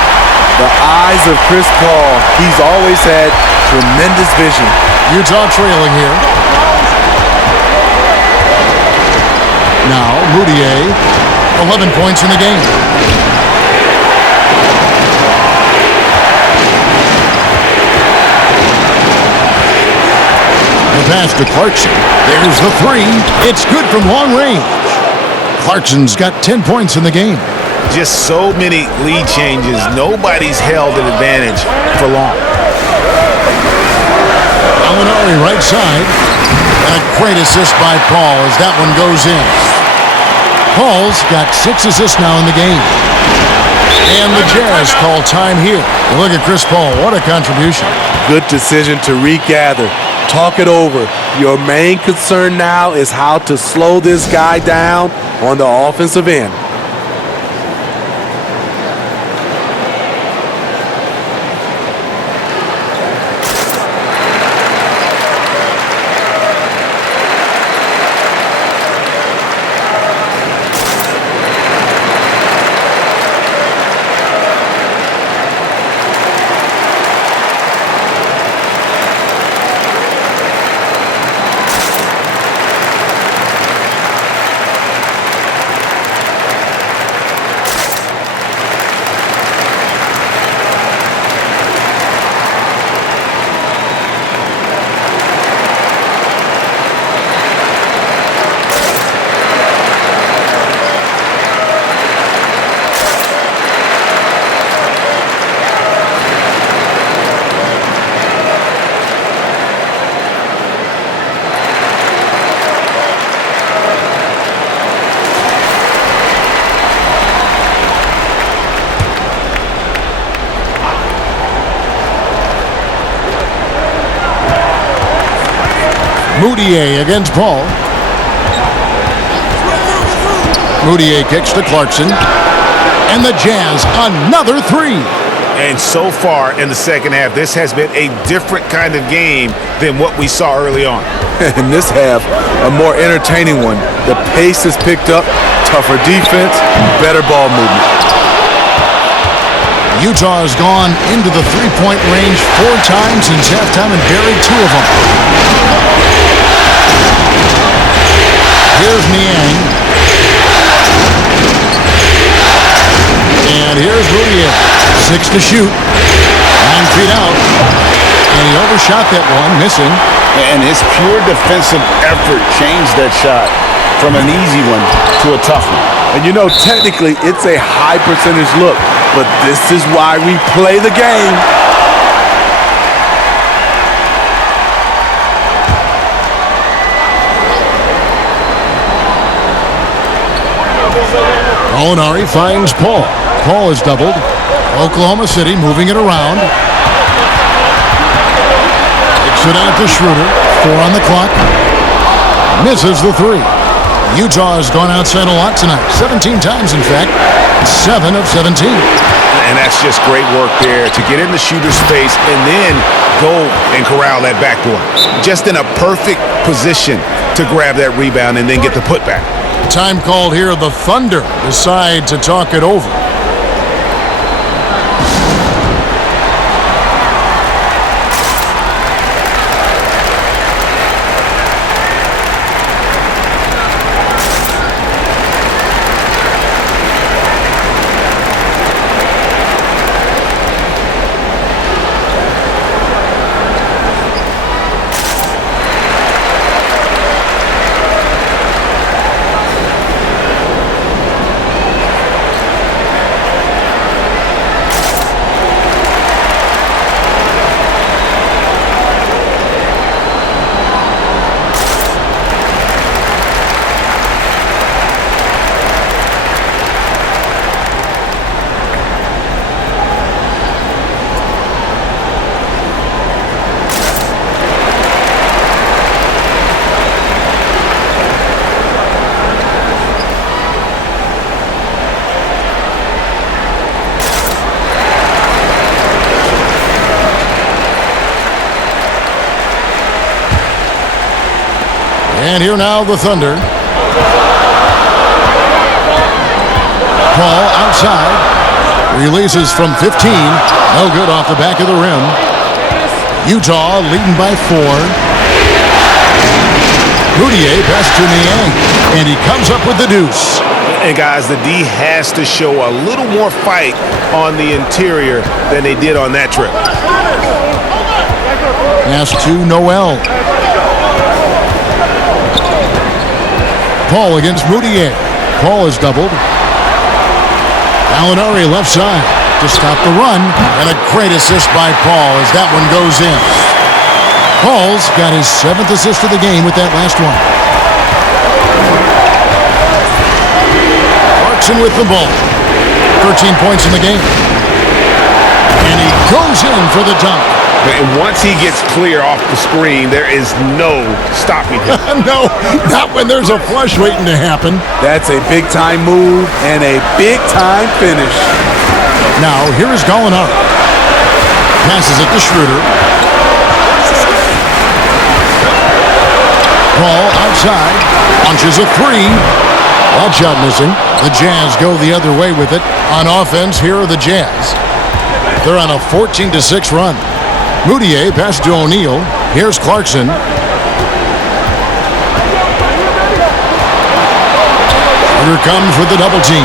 The eyes of Chris Paul. He's always had tremendous vision. Utah trailing here. Now Moutier, 11 points in the game. The pass to Clarkson. There's the 3. It's good from long range. Clarkson's got 10 points in the game. Just so many lead changes. Nobody's held an advantage for long. Gallinari right side. And a great assist by Paul as that one goes in. Paul's got 6 assists now in the game. And the Jazz call time here. Look at Chris Paul. What a contribution. Good decision to regather. Talk it over. Your main concern now is how to slow this guy down on the offensive end. Moutier against Paul. Moutier kicks to Clarkson. And the Jazz, another 3. And so far in the second half, this has been a different kind of game than what we saw early on. In this half, a more entertaining one. The pace is picked up, tougher defense, better ball movement. Utah has gone into the 3-point range 4 times since halftime and buried 2 of them. Here's Niang. And here's Moutier. 6 to shoot. 9 feet out. And he overshot that one, missing. And his pure defensive effort changed that shot from an easy one to a tough one. And you know, technically, it's a high percentage look, but this is why we play the game. Gallinari finds Paul. Paul is doubled. Oklahoma City moving it around. Kicks it out to Schroeder. 4 on the clock. Misses the 3. Utah has gone outside a lot tonight. 17 times, in fact. 7 of 17. And that's just great work there to get in the shooter space and then go and corral that backboard. Just in a perfect position to grab that rebound and then get the putback. Time called here. The Thunder decide to talk it over. And here now the Thunder. Paul outside. Releases from 15. No good off the back of the rim. Utah leading by 4. Moutier pass to Niang. And he comes up with the deuce. And guys, the D has to show a little more fight on the interior than they did on that trip. Pass to Noel. Paul against Moutier. Paul is doubled. Gallinari left side to stop the run. And a great assist by Paul as that one goes in. Paul's got his 7th assist of the game with that last one. Clarkson with the ball. 13 points in the game. And he goes in for the dunk. And once he gets clear off the screen, there is no stopping him. No, not when there's a flush waiting to happen. That's a big-time move and a big-time finish. Now, here is Gallinari. Passes it to Schroeder. Paul outside. Launches a 3. That shot missing. The Jazz go the other way with it. On offense, here are the Jazz. They're on a 14-6 run. Moutier pass to O'Neal. Here's Clarkson. Here comes with the double team.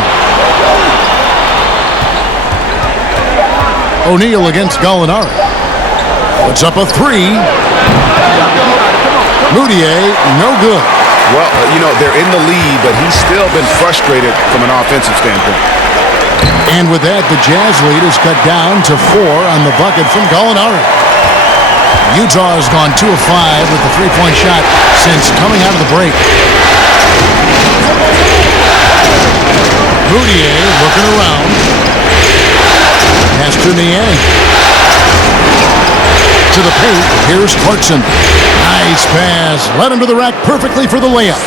O'Neal against Gallinari. Puts up a 3. Moutier, no good. Well, you know, they're in the lead, but he's still been frustrated from an offensive standpoint. And with that, the Jazz lead is cut down to 4 on the bucket from Gallinari. Utah has gone 2 of 5 with the three-point shot since coming out of the break. Moutier looking around. Pass to Niang. To the paint. Here's Clarkson. Nice pass. Led him to the rack perfectly for the layup.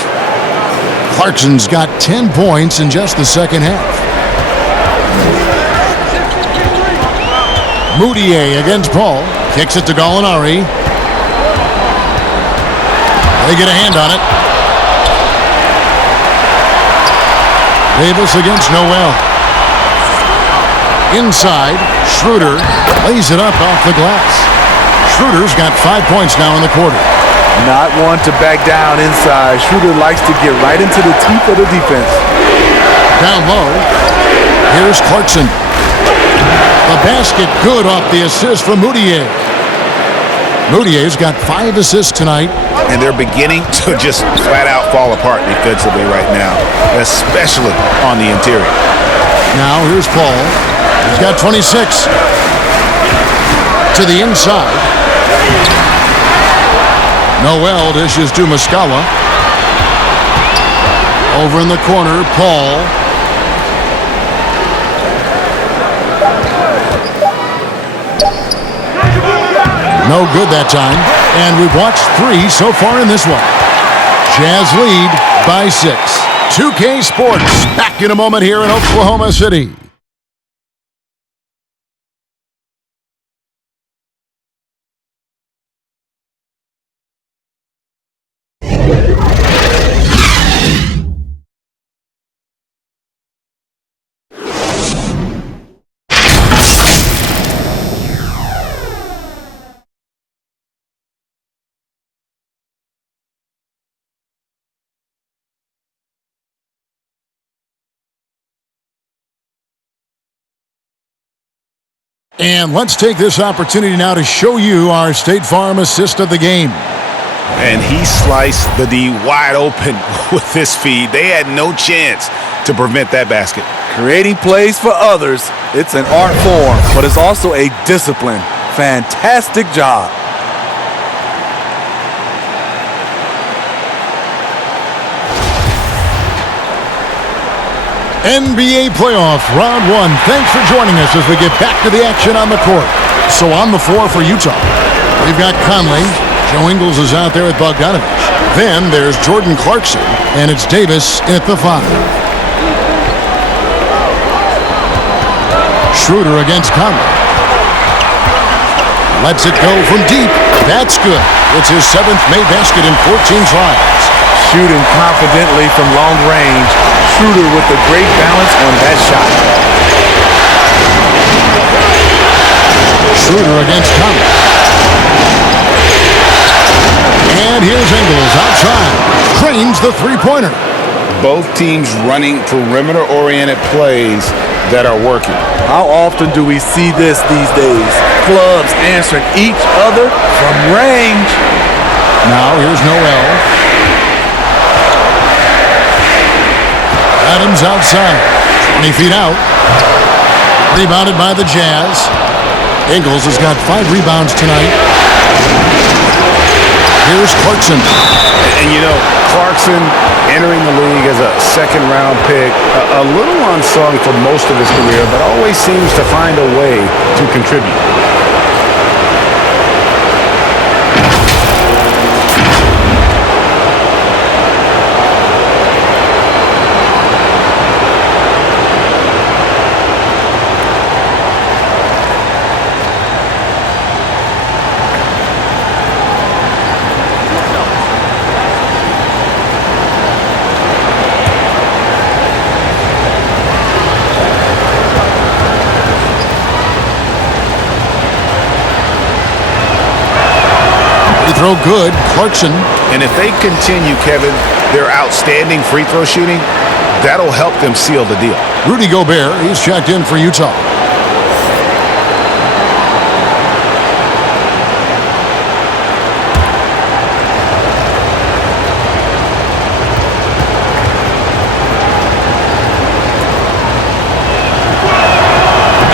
Clarkson's got 10 points in just the second half. Moutier against Paul. Kicks it to Gallinari. They get a hand on it. Davis against Noel. Inside, Schroeder lays it up off the glass. Schroeder's got 5 points now in the quarter. Not one to back down inside. Schroeder likes to get right into the teeth of the defense. Down low, here's Clarkson. The basket good off the assist from Moutier. Moutier's got 5 assists tonight. And they're beginning to just flat out fall apart defensively right now, especially on the interior. Now here's Paul. He's got 26. To the inside. Noel dishes to Muscala. Over in the corner, Paul. No good that time. And we've watched 3 so far in this one. Jazz lead by 6. 2K Sports back in a moment here in Oklahoma City. And let's take this opportunity now to show you our State Farm assist of the game. And he sliced the D wide open with this feed. They had no chance to prevent that basket. Creating plays for others, it's an art form, but it's also a discipline. Fantastic job. NBA playoff round 1. Thanks for joining us as we get back to the action on the court. So on the floor for Utah, we've got Conley. Joe Ingles is out there with Bogdanovich. Then there's Jordan Clarkson, and it's Davis at the 5. Schroeder against Conley. Lets it go from deep. That's good. It's his 7th made basket in 14 tries. Shooting confidently from long range. Schroeder with a great balance on that shot. Schroeder against Conley. And here's Ingles outside. Cranes the three-pointer. Both teams running perimeter-oriented plays that are working. How often do we see this these days? Clubs answering each other from range. Now here's Noel. Adams outside. 20 feet out. Rebounded by the Jazz. Ingles has got 5 rebounds tonight. Here's Clarkson. And you know, Clarkson entering the league as a second-round pick, a little unsung for most of his career, but always seems to find a way to contribute. Throw good. Clarkson. And if they continue, Kevin, their outstanding free throw shooting, that'll help them seal the deal. Rudy Gobert, he's checked in for Utah.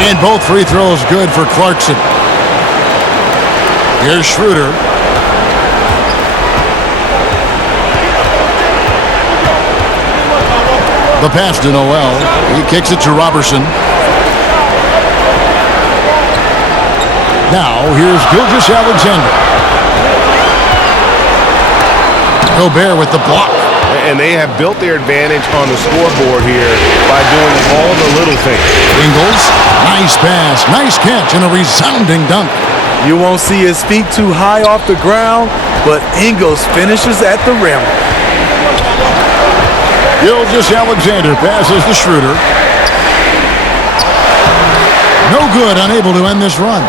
And both free throws good for Clarkson. Here's Schroeder. The pass to Noel. He kicks it to Robertson. Now, here's Gilgeous-Alexander. Gobert with the block. And they have built their advantage on the scoreboard here by doing all the little things. Ingles, nice pass, nice catch, and a resounding dunk. You won't see his feet too high off the ground, but Ingles finishes at the rim. Gilgeous-Alexander passes to Schroeder. No good, unable to end this run.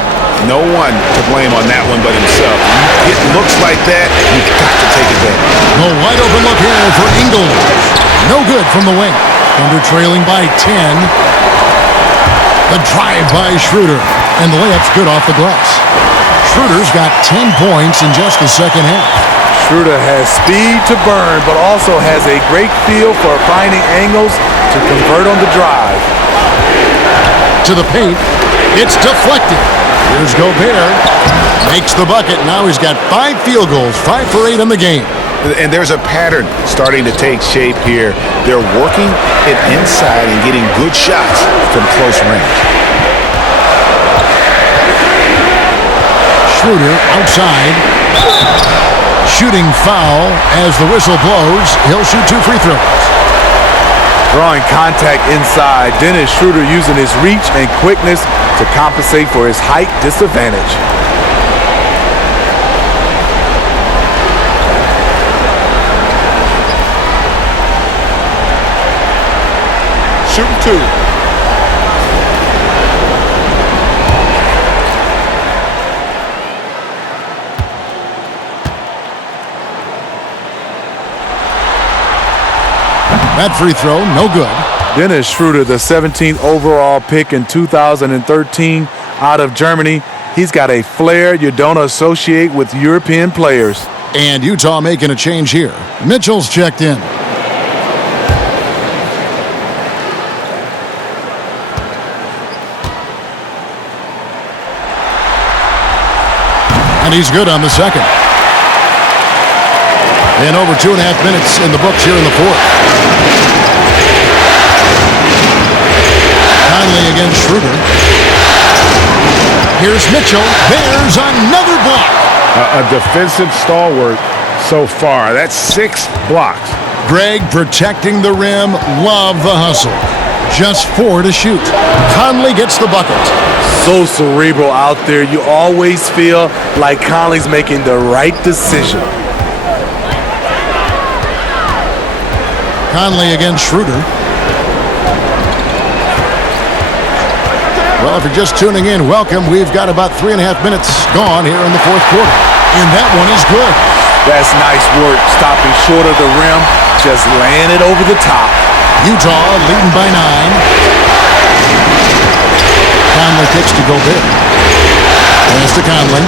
No one to blame on that one but himself. It looks like that, you've got to take advantage. A wide open look here for Ingles. No good from the wing. Thunder trailing by 10. The drive by Schroeder, and the layup's good off the glass. Schroeder's got 10 points in just the second half. Schroeder has speed to burn, but also has a great feel for finding angles to convert on the drive. To the paint, it's deflected. Here's Gobert. Makes the bucket. Now he's got 5 field goals, 5 for 8 in the game. And there's a pattern starting to take shape here. They're working it inside and getting good shots from close range. Schroeder outside. Shooting foul as the whistle blows. He'll shoot 2 free throws. Drawing contact inside. Dennis Schroeder using his reach and quickness to compensate for his height disadvantage. Shooting 2. That free throw, no good. Dennis Schroeder, the 17th overall pick in 2013, out of Germany. He's got a flair you don't associate with European players. And Utah making a change here. Mitchell's checked in. And he's good on the second. And over 2.5 minutes in the books here in the fourth. Conley against Schroeder. Here's Mitchell. There's another block. A defensive stalwart so far. That's 6 blocks. Greg protecting the rim. Love the hustle. Just 4 to shoot. Conley gets the bucket. So cerebral out there. You always feel like Conley's making the right decision. Conley against Schroeder. Well, if you're just tuning in, welcome. We've got about 3.5 minutes gone here in the fourth quarter. And that one is good. That's nice work, stopping short of the rim, just laying it over the top. Utah leading by 9. Conley kicks to Gobert. Pass to Conley.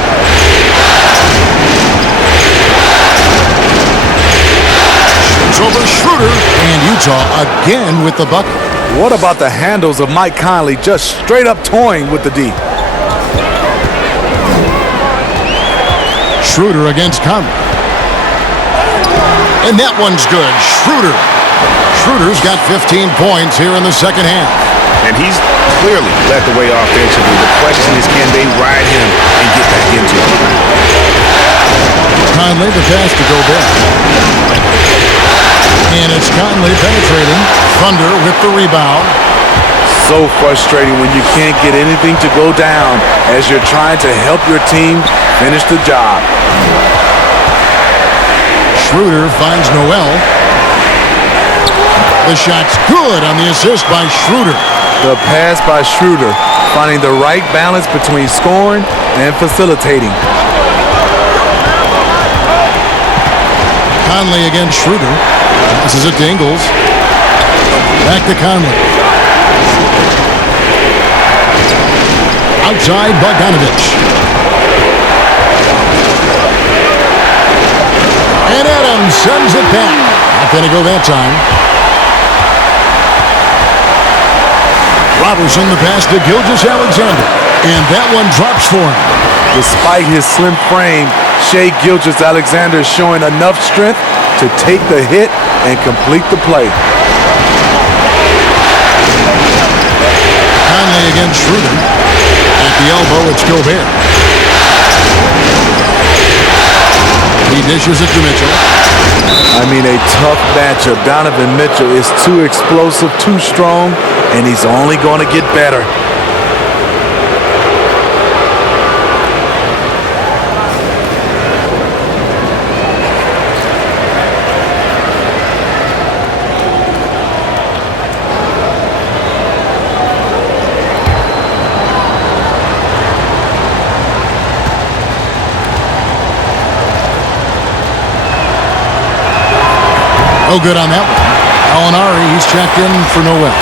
Shoots over Schroeder. And Utah again with the bucket. What about the handles of Mike Conley just straight up toying with the D? Schroeder against Conley. And that one's good. Schroeder's got 15 points here in the second half. And he's clearly led the way offensively. The question is, can they ride him and get back into it? Conley, the pass to Gobert. And it's Conley penetrating. Thunder with the rebound. So frustrating when you can't get anything to go down as you're trying to help your team finish the job. Schroeder finds Noel. The shot's good on the assist by Schroeder. The pass by Schroeder, finding the right balance between scoring and facilitating. Conley against Schroeder. This is it to Ingles. Back to Conley. Outside Bogdanovich. And Adams sends it back. Not going to go that time. Robertson the pass to Gilgeous-Alexander. And that one drops for him. Despite his slim frame, Shai Gilgeous-Alexander is showing enough strength to take the hit and complete the play. Conley against Schroeder. At the elbow, it's Gobert. He dishes it to Mitchell. I mean, a tough matchup. Donovan Mitchell is too explosive, too strong, and he's only going to get better. No good on that one. Alinari, he's checked in for Noel.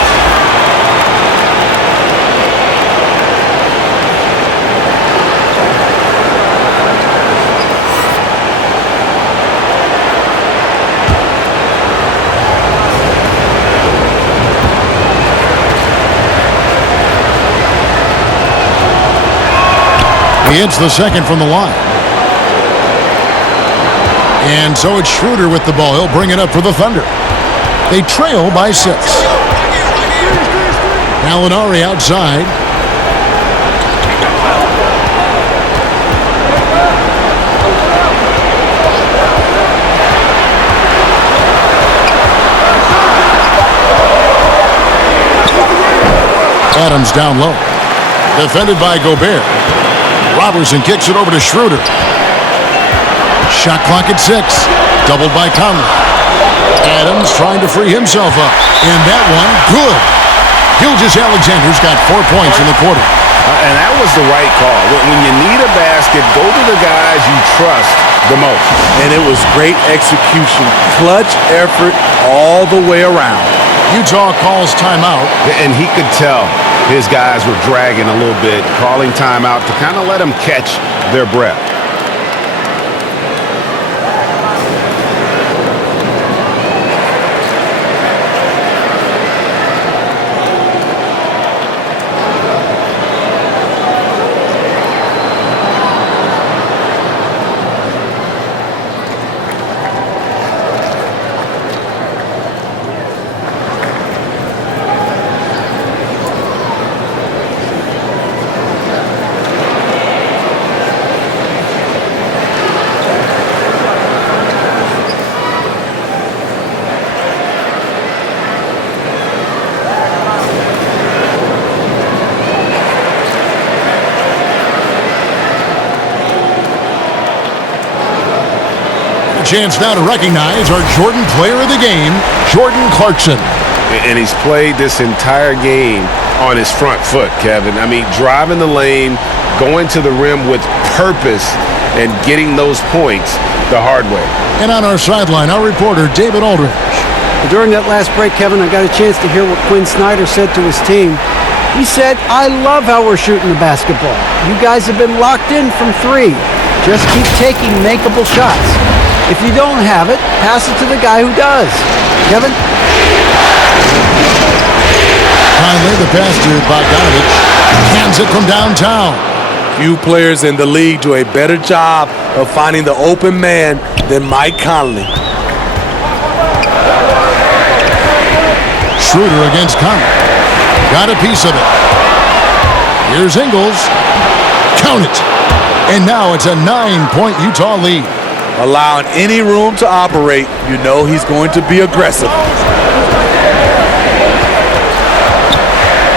He hits the second from the line. And so it's Schroeder with the ball. He'll bring it up for the Thunder. They trail by 6. Alinari outside. Adams down low. Defended by Gobert. Robertson kicks it over to Schroeder. Shot clock at 6. Doubled by Conley. Adams trying to free himself up. And that one, good. Gilgeous-Alexander's got 4 points in the quarter. And that was the right call. When you need a basket, go to the guys you trust the most. And it was great execution. Clutch effort all the way around. Utah calls timeout. And he could tell his guys were dragging a little bit, calling timeout to kind of let them catch their breath. Chance now to recognize our Jordan player of the game, Jordan Clarkson. And he's played this entire game on his front foot, Kevin. I mean, driving the lane, going to the rim with purpose, and getting those points the hard way. And on our sideline, our reporter, David Aldridge. During that last break, Kevin, I got a chance to hear what Quinn Snyder said to his team. He said, "I love how we're shooting the basketball. You guys have been locked in from three. Just keep taking makeable shots. If you don't have it, pass it to the guy who does." Kevin? Finally, the pass to Bogdanovich. Hands it from downtown. Few players in the league do a better job of finding the open man than Mike Conley. Schroeder against Conley. Got a piece of it. Here's Ingles. Count it. And now it's a 9-point Utah lead. Allowing any room to operate, you know he's going to be aggressive.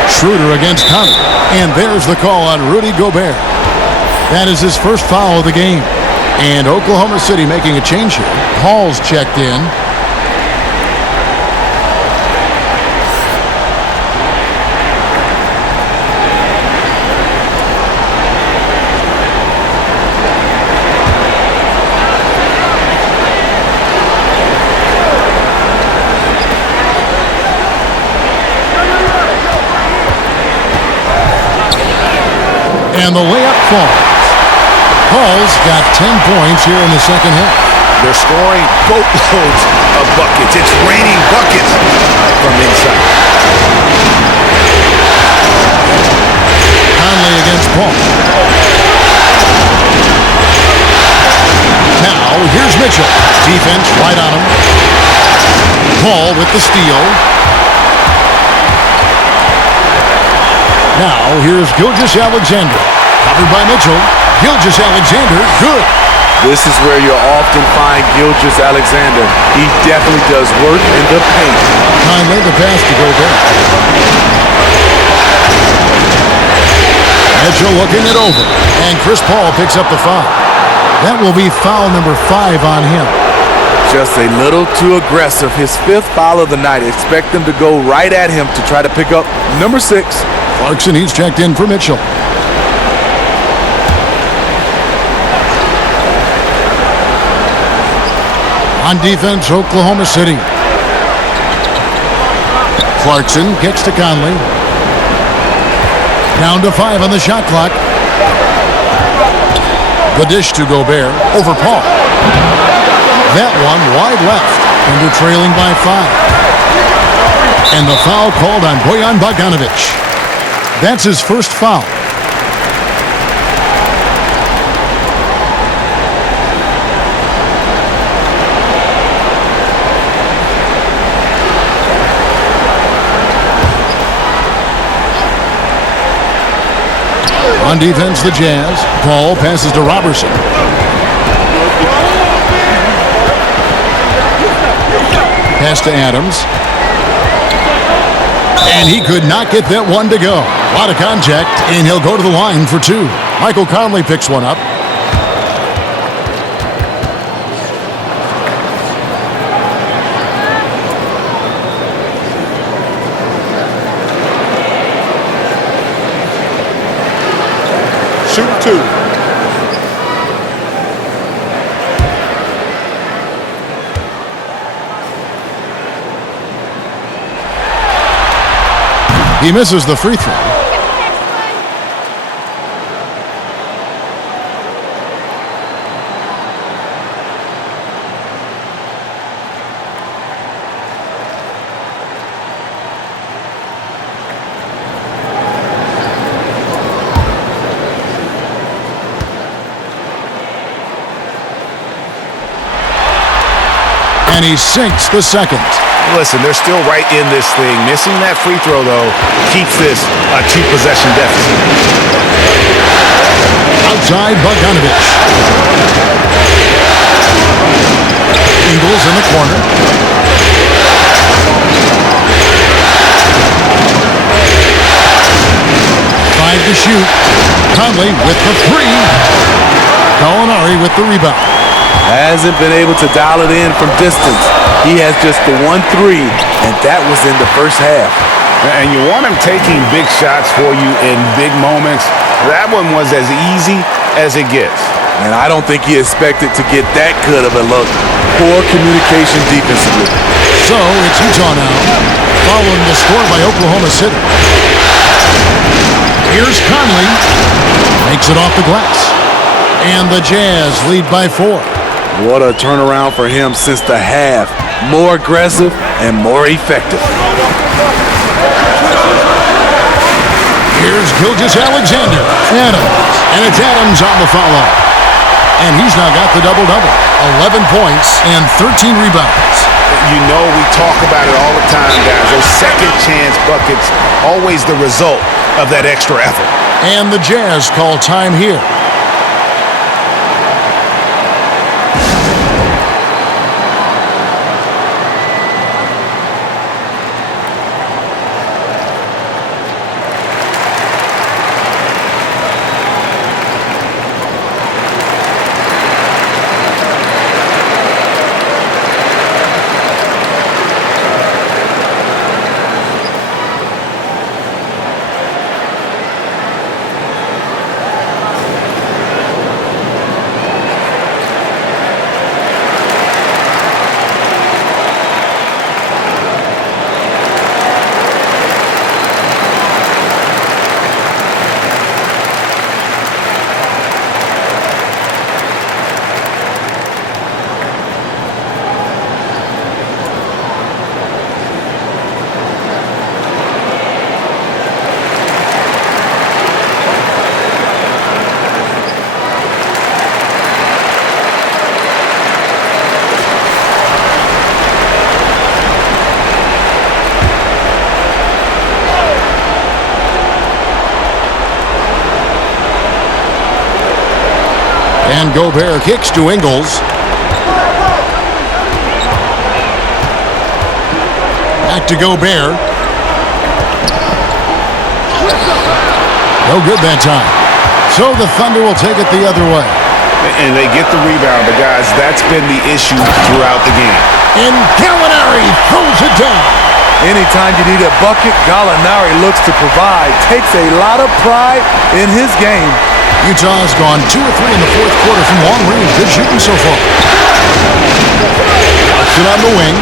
Schroeder against Conley. And there's the call on Rudy Gobert. That is his first foul of the game. And Oklahoma City making a change here. Hall's checked in. And the layup falls. Hall's got 10 points here in the second half. They're scoring boatloads of buckets. It's raining buckets from inside. Conley against Paul. Now, here's Mitchell. Defense right on him. Paul with the steal. Now, here's Gilgeous-Alexander. Covered by Mitchell. Gilgeous-Alexander, good. This is where you'll often find Gilgeous-Alexander. He definitely does work in the paint. Conley, the pass to Gobert. Mitchell looking it over. And Chris Paul picks up the foul. That will be foul number 5 on him. Just a little too aggressive. His 5th foul of the night. Expect them to go right at him to try to pick up number 6. Clarkson, he's checked in for Mitchell. On defense, Oklahoma City. Clarkson gets to Conley. Down to 5 on the shot clock. The dish to Gobert over Paul. That one wide left, and they're trailing by 5. And the foul called on Bojan Bogdanovich. That's his first foul. On defense, the Jazz. Paul passes to Robertson. Pass to Adams. And he could not get that one to go. A lot of contact, and he'll go to the line for 2. Michael Conley picks one up. Shoot 2. He misses the free throw. And he sinks the second. Listen, they're still right in this thing. Missing that free throw, though, keeps this a two-possession deficit. Outside Bogdanovich. Ingles in the corner. Five to shoot. Conley with the three. Gallinari with the rebound. Hasn't been able to dial it in from distance. He has just the 1-3, and that was in the first half. And you want him taking big shots for you in big moments. That one was as easy as it gets. And I don't think he expected to get that good of a look. Poor communication defensively. So it's Utah now, following the score by Oklahoma City. Here's Conley. Makes it off the glass. And the Jazz lead by 4. What a turnaround for him since the half. More aggressive and more effective. Here's Gilgeous-Alexander. Adams. And it's Adams on the follow. And he's now got the double-double. 11 points and 13 rebounds. You know we talk about it all the time, guys. Those second-chance buckets, always the result of that extra effort. And the Jazz call time here. And Gobert kicks to Ingles. Back to Gobert. No good that time. So the Thunder will take it the other way. And they get the rebound, but guys, that's been the issue throughout the game. And Gallinari throws it down. Anytime you need a bucket, Gallinari looks to provide. Takes a lot of pride in his game. Utah has gone 2 of 3 in the fourth quarter from long range. Good shooting so far. Action on the wing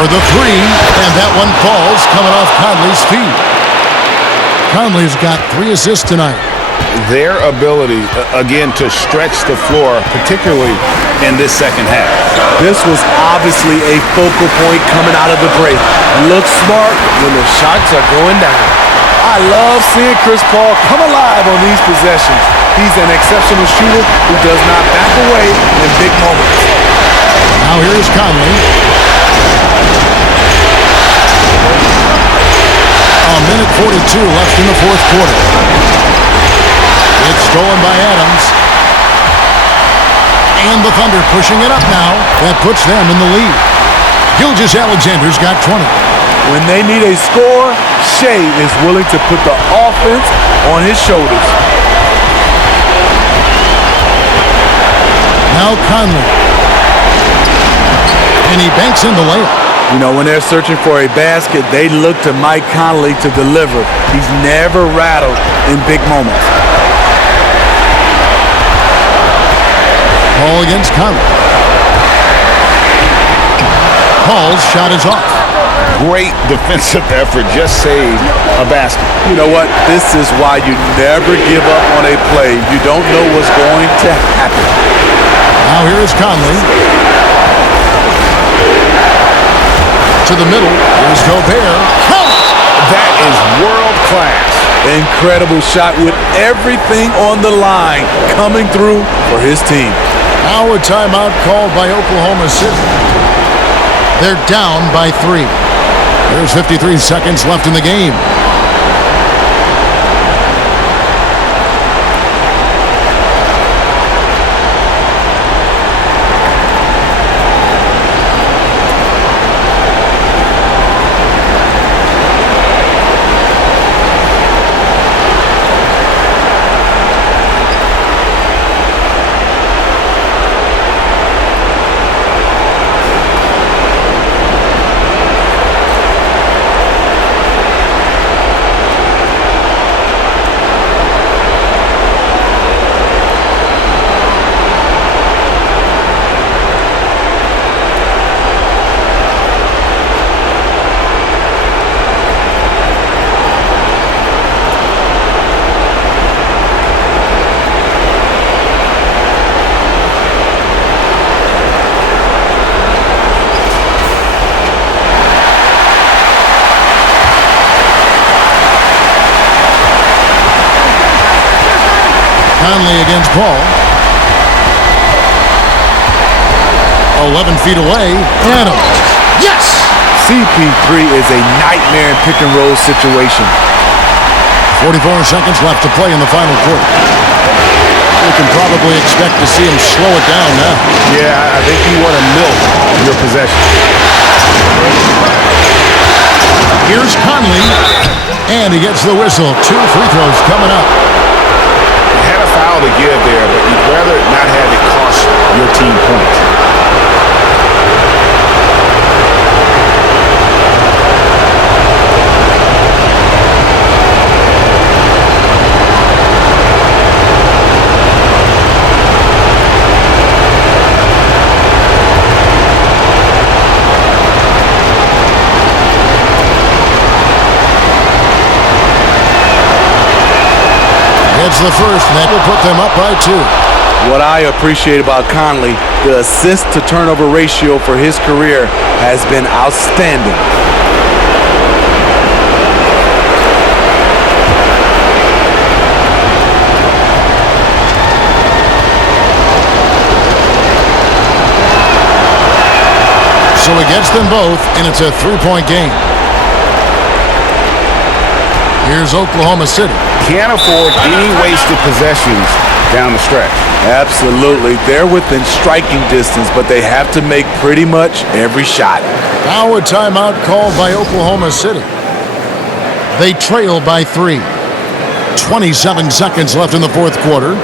for the three, and that one falls coming off Conley's feet. Conley's got 3 assists tonight. Their ability, again, to stretch the floor, particularly in this second half. This was obviously a focal point coming out of the break. Looks smart when the shots are going down. I love seeing Chris Paul come alive on these possessions. He's an exceptional shooter who does not back away in big moments. Now here's Conley. A minute 42 left in the fourth quarter. It's stolen by Adams. And the Thunder pushing it up now. That puts them in the lead. Gilgeous-Alexander's got 20. When they need a score, Shea is willing to put the offense on his shoulders. Now Conley. And he banks in the layup. You know, when they're searching for a basket, they look to Mike Conley to deliver. He's never rattled in big moments. Ball against Conley. Paul's shot is off. Great defensive effort, just saved a basket. You know what? This is why you never give up on a play. You don't know what's going to happen. Now here is Conley. To the middle. Here's Gobert. That is world class. Incredible shot with everything on the line coming through for his team. Now a timeout called by Oklahoma City. They're down by 3. There's 53 seconds left in the game. Conley against Paul. 11 feet away. Adams. Yes! CP3 is a nightmare in pick-and-roll situation. 44 seconds left to play in the final quarter. We can probably expect to see him slow it down now. Yeah, I think you want to milk your possession. Here's Conley, and he gets the whistle. 2 free throws coming up. Had a foul to give there, but you'd rather not have it cost your team points. It's the first, and that will put them up by 2. What I appreciate about Conley, the assist-to-turnover ratio for his career has been outstanding. So he gets them both, and it's a 3-point game. Here's Oklahoma City. Can't afford any wasted possessions down the stretch. Absolutely. They're within striking distance, but they have to make pretty much every shot. Now a timeout called by Oklahoma City. They trail by 3. 27 seconds left in the fourth quarter.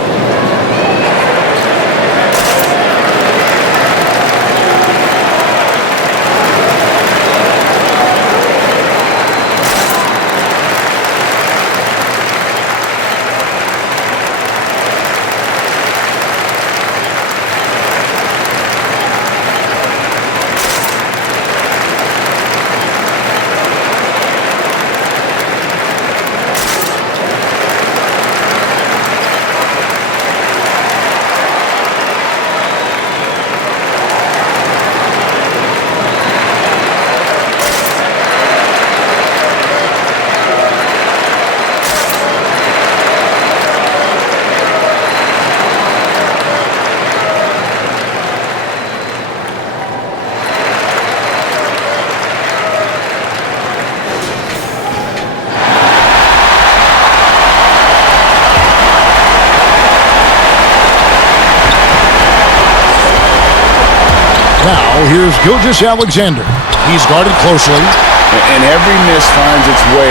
Now, here's Gilgeous-Alexander. He's guarded closely. And every miss finds its way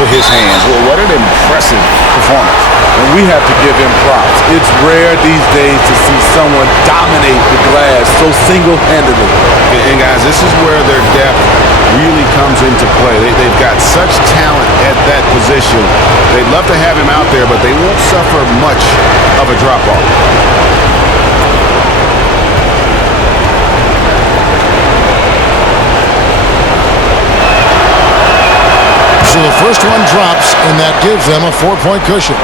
to his hands. Well, what an impressive performance. And we have to give him props. It's rare these days to see someone dominate the glass so single-handedly. And guys, this is where their depth really comes into play. They've got such talent at that position. They'd love to have him out there, but they won't suffer much of a drop-off. So the first one drops, and that gives them a 4-point cushion.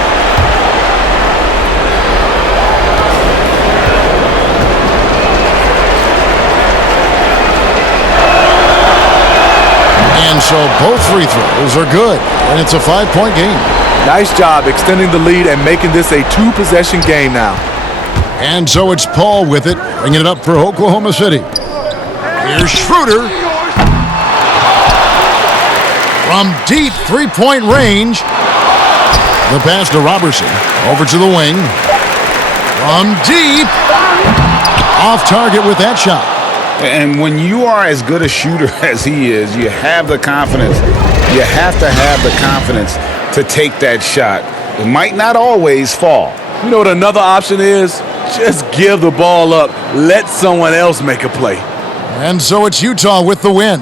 And so both free throws are good, and it's a 5-point game. Nice job extending the lead and making this a 2-possession game now. And so it's Paul with it, bringing it up for Oklahoma City. Here's Schroeder. From deep three-point range. The pass to Robertson. Over to the wing. From deep. Off target with that shot. And when you are as good a shooter as he is, you have the confidence. You have to have the confidence to take that shot. It might not always fall. You know what another option is? Just give the ball up. Let someone else make a play. And so it's Utah with the win.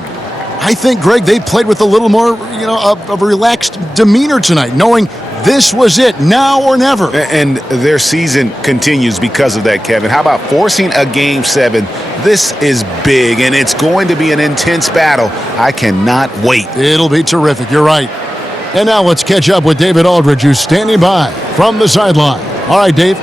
I think, Greg, they played with a little more, of a relaxed demeanor tonight, knowing this was it, now or never. And their season continues because of that, Kevin. How about forcing a Game 7? This is big, and it's going to be an intense battle. I cannot wait. It'll be terrific. You're right. And now let's catch up with David Aldridge, who's standing by from the sideline. All right, Dave.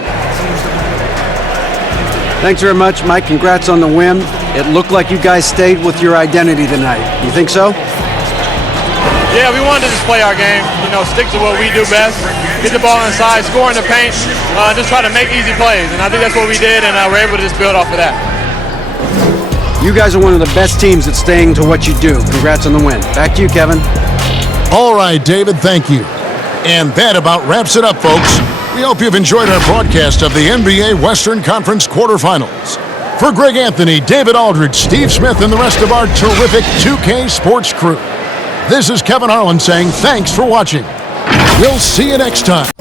Thanks very much, Mike. Congrats on the win. It looked like you guys stayed with your identity tonight. You think so? Yeah, we wanted to just play our game, stick to what we do best, get the ball inside, score in the paint, just try to make easy plays. And I think that's what we did, and we're able to just build off of that. You guys are one of the best teams at staying to what you do. Congrats on the win. Back to you, Kevin. All right, David, thank you. And that about wraps it up, folks. We hope you've enjoyed our broadcast of the NBA Western Conference quarterfinals. For Greg Anthony, David Aldridge, Steve Smith, and the rest of our terrific 2K Sports crew, this is Kevin Harlan saying thanks for watching. We'll see you next time.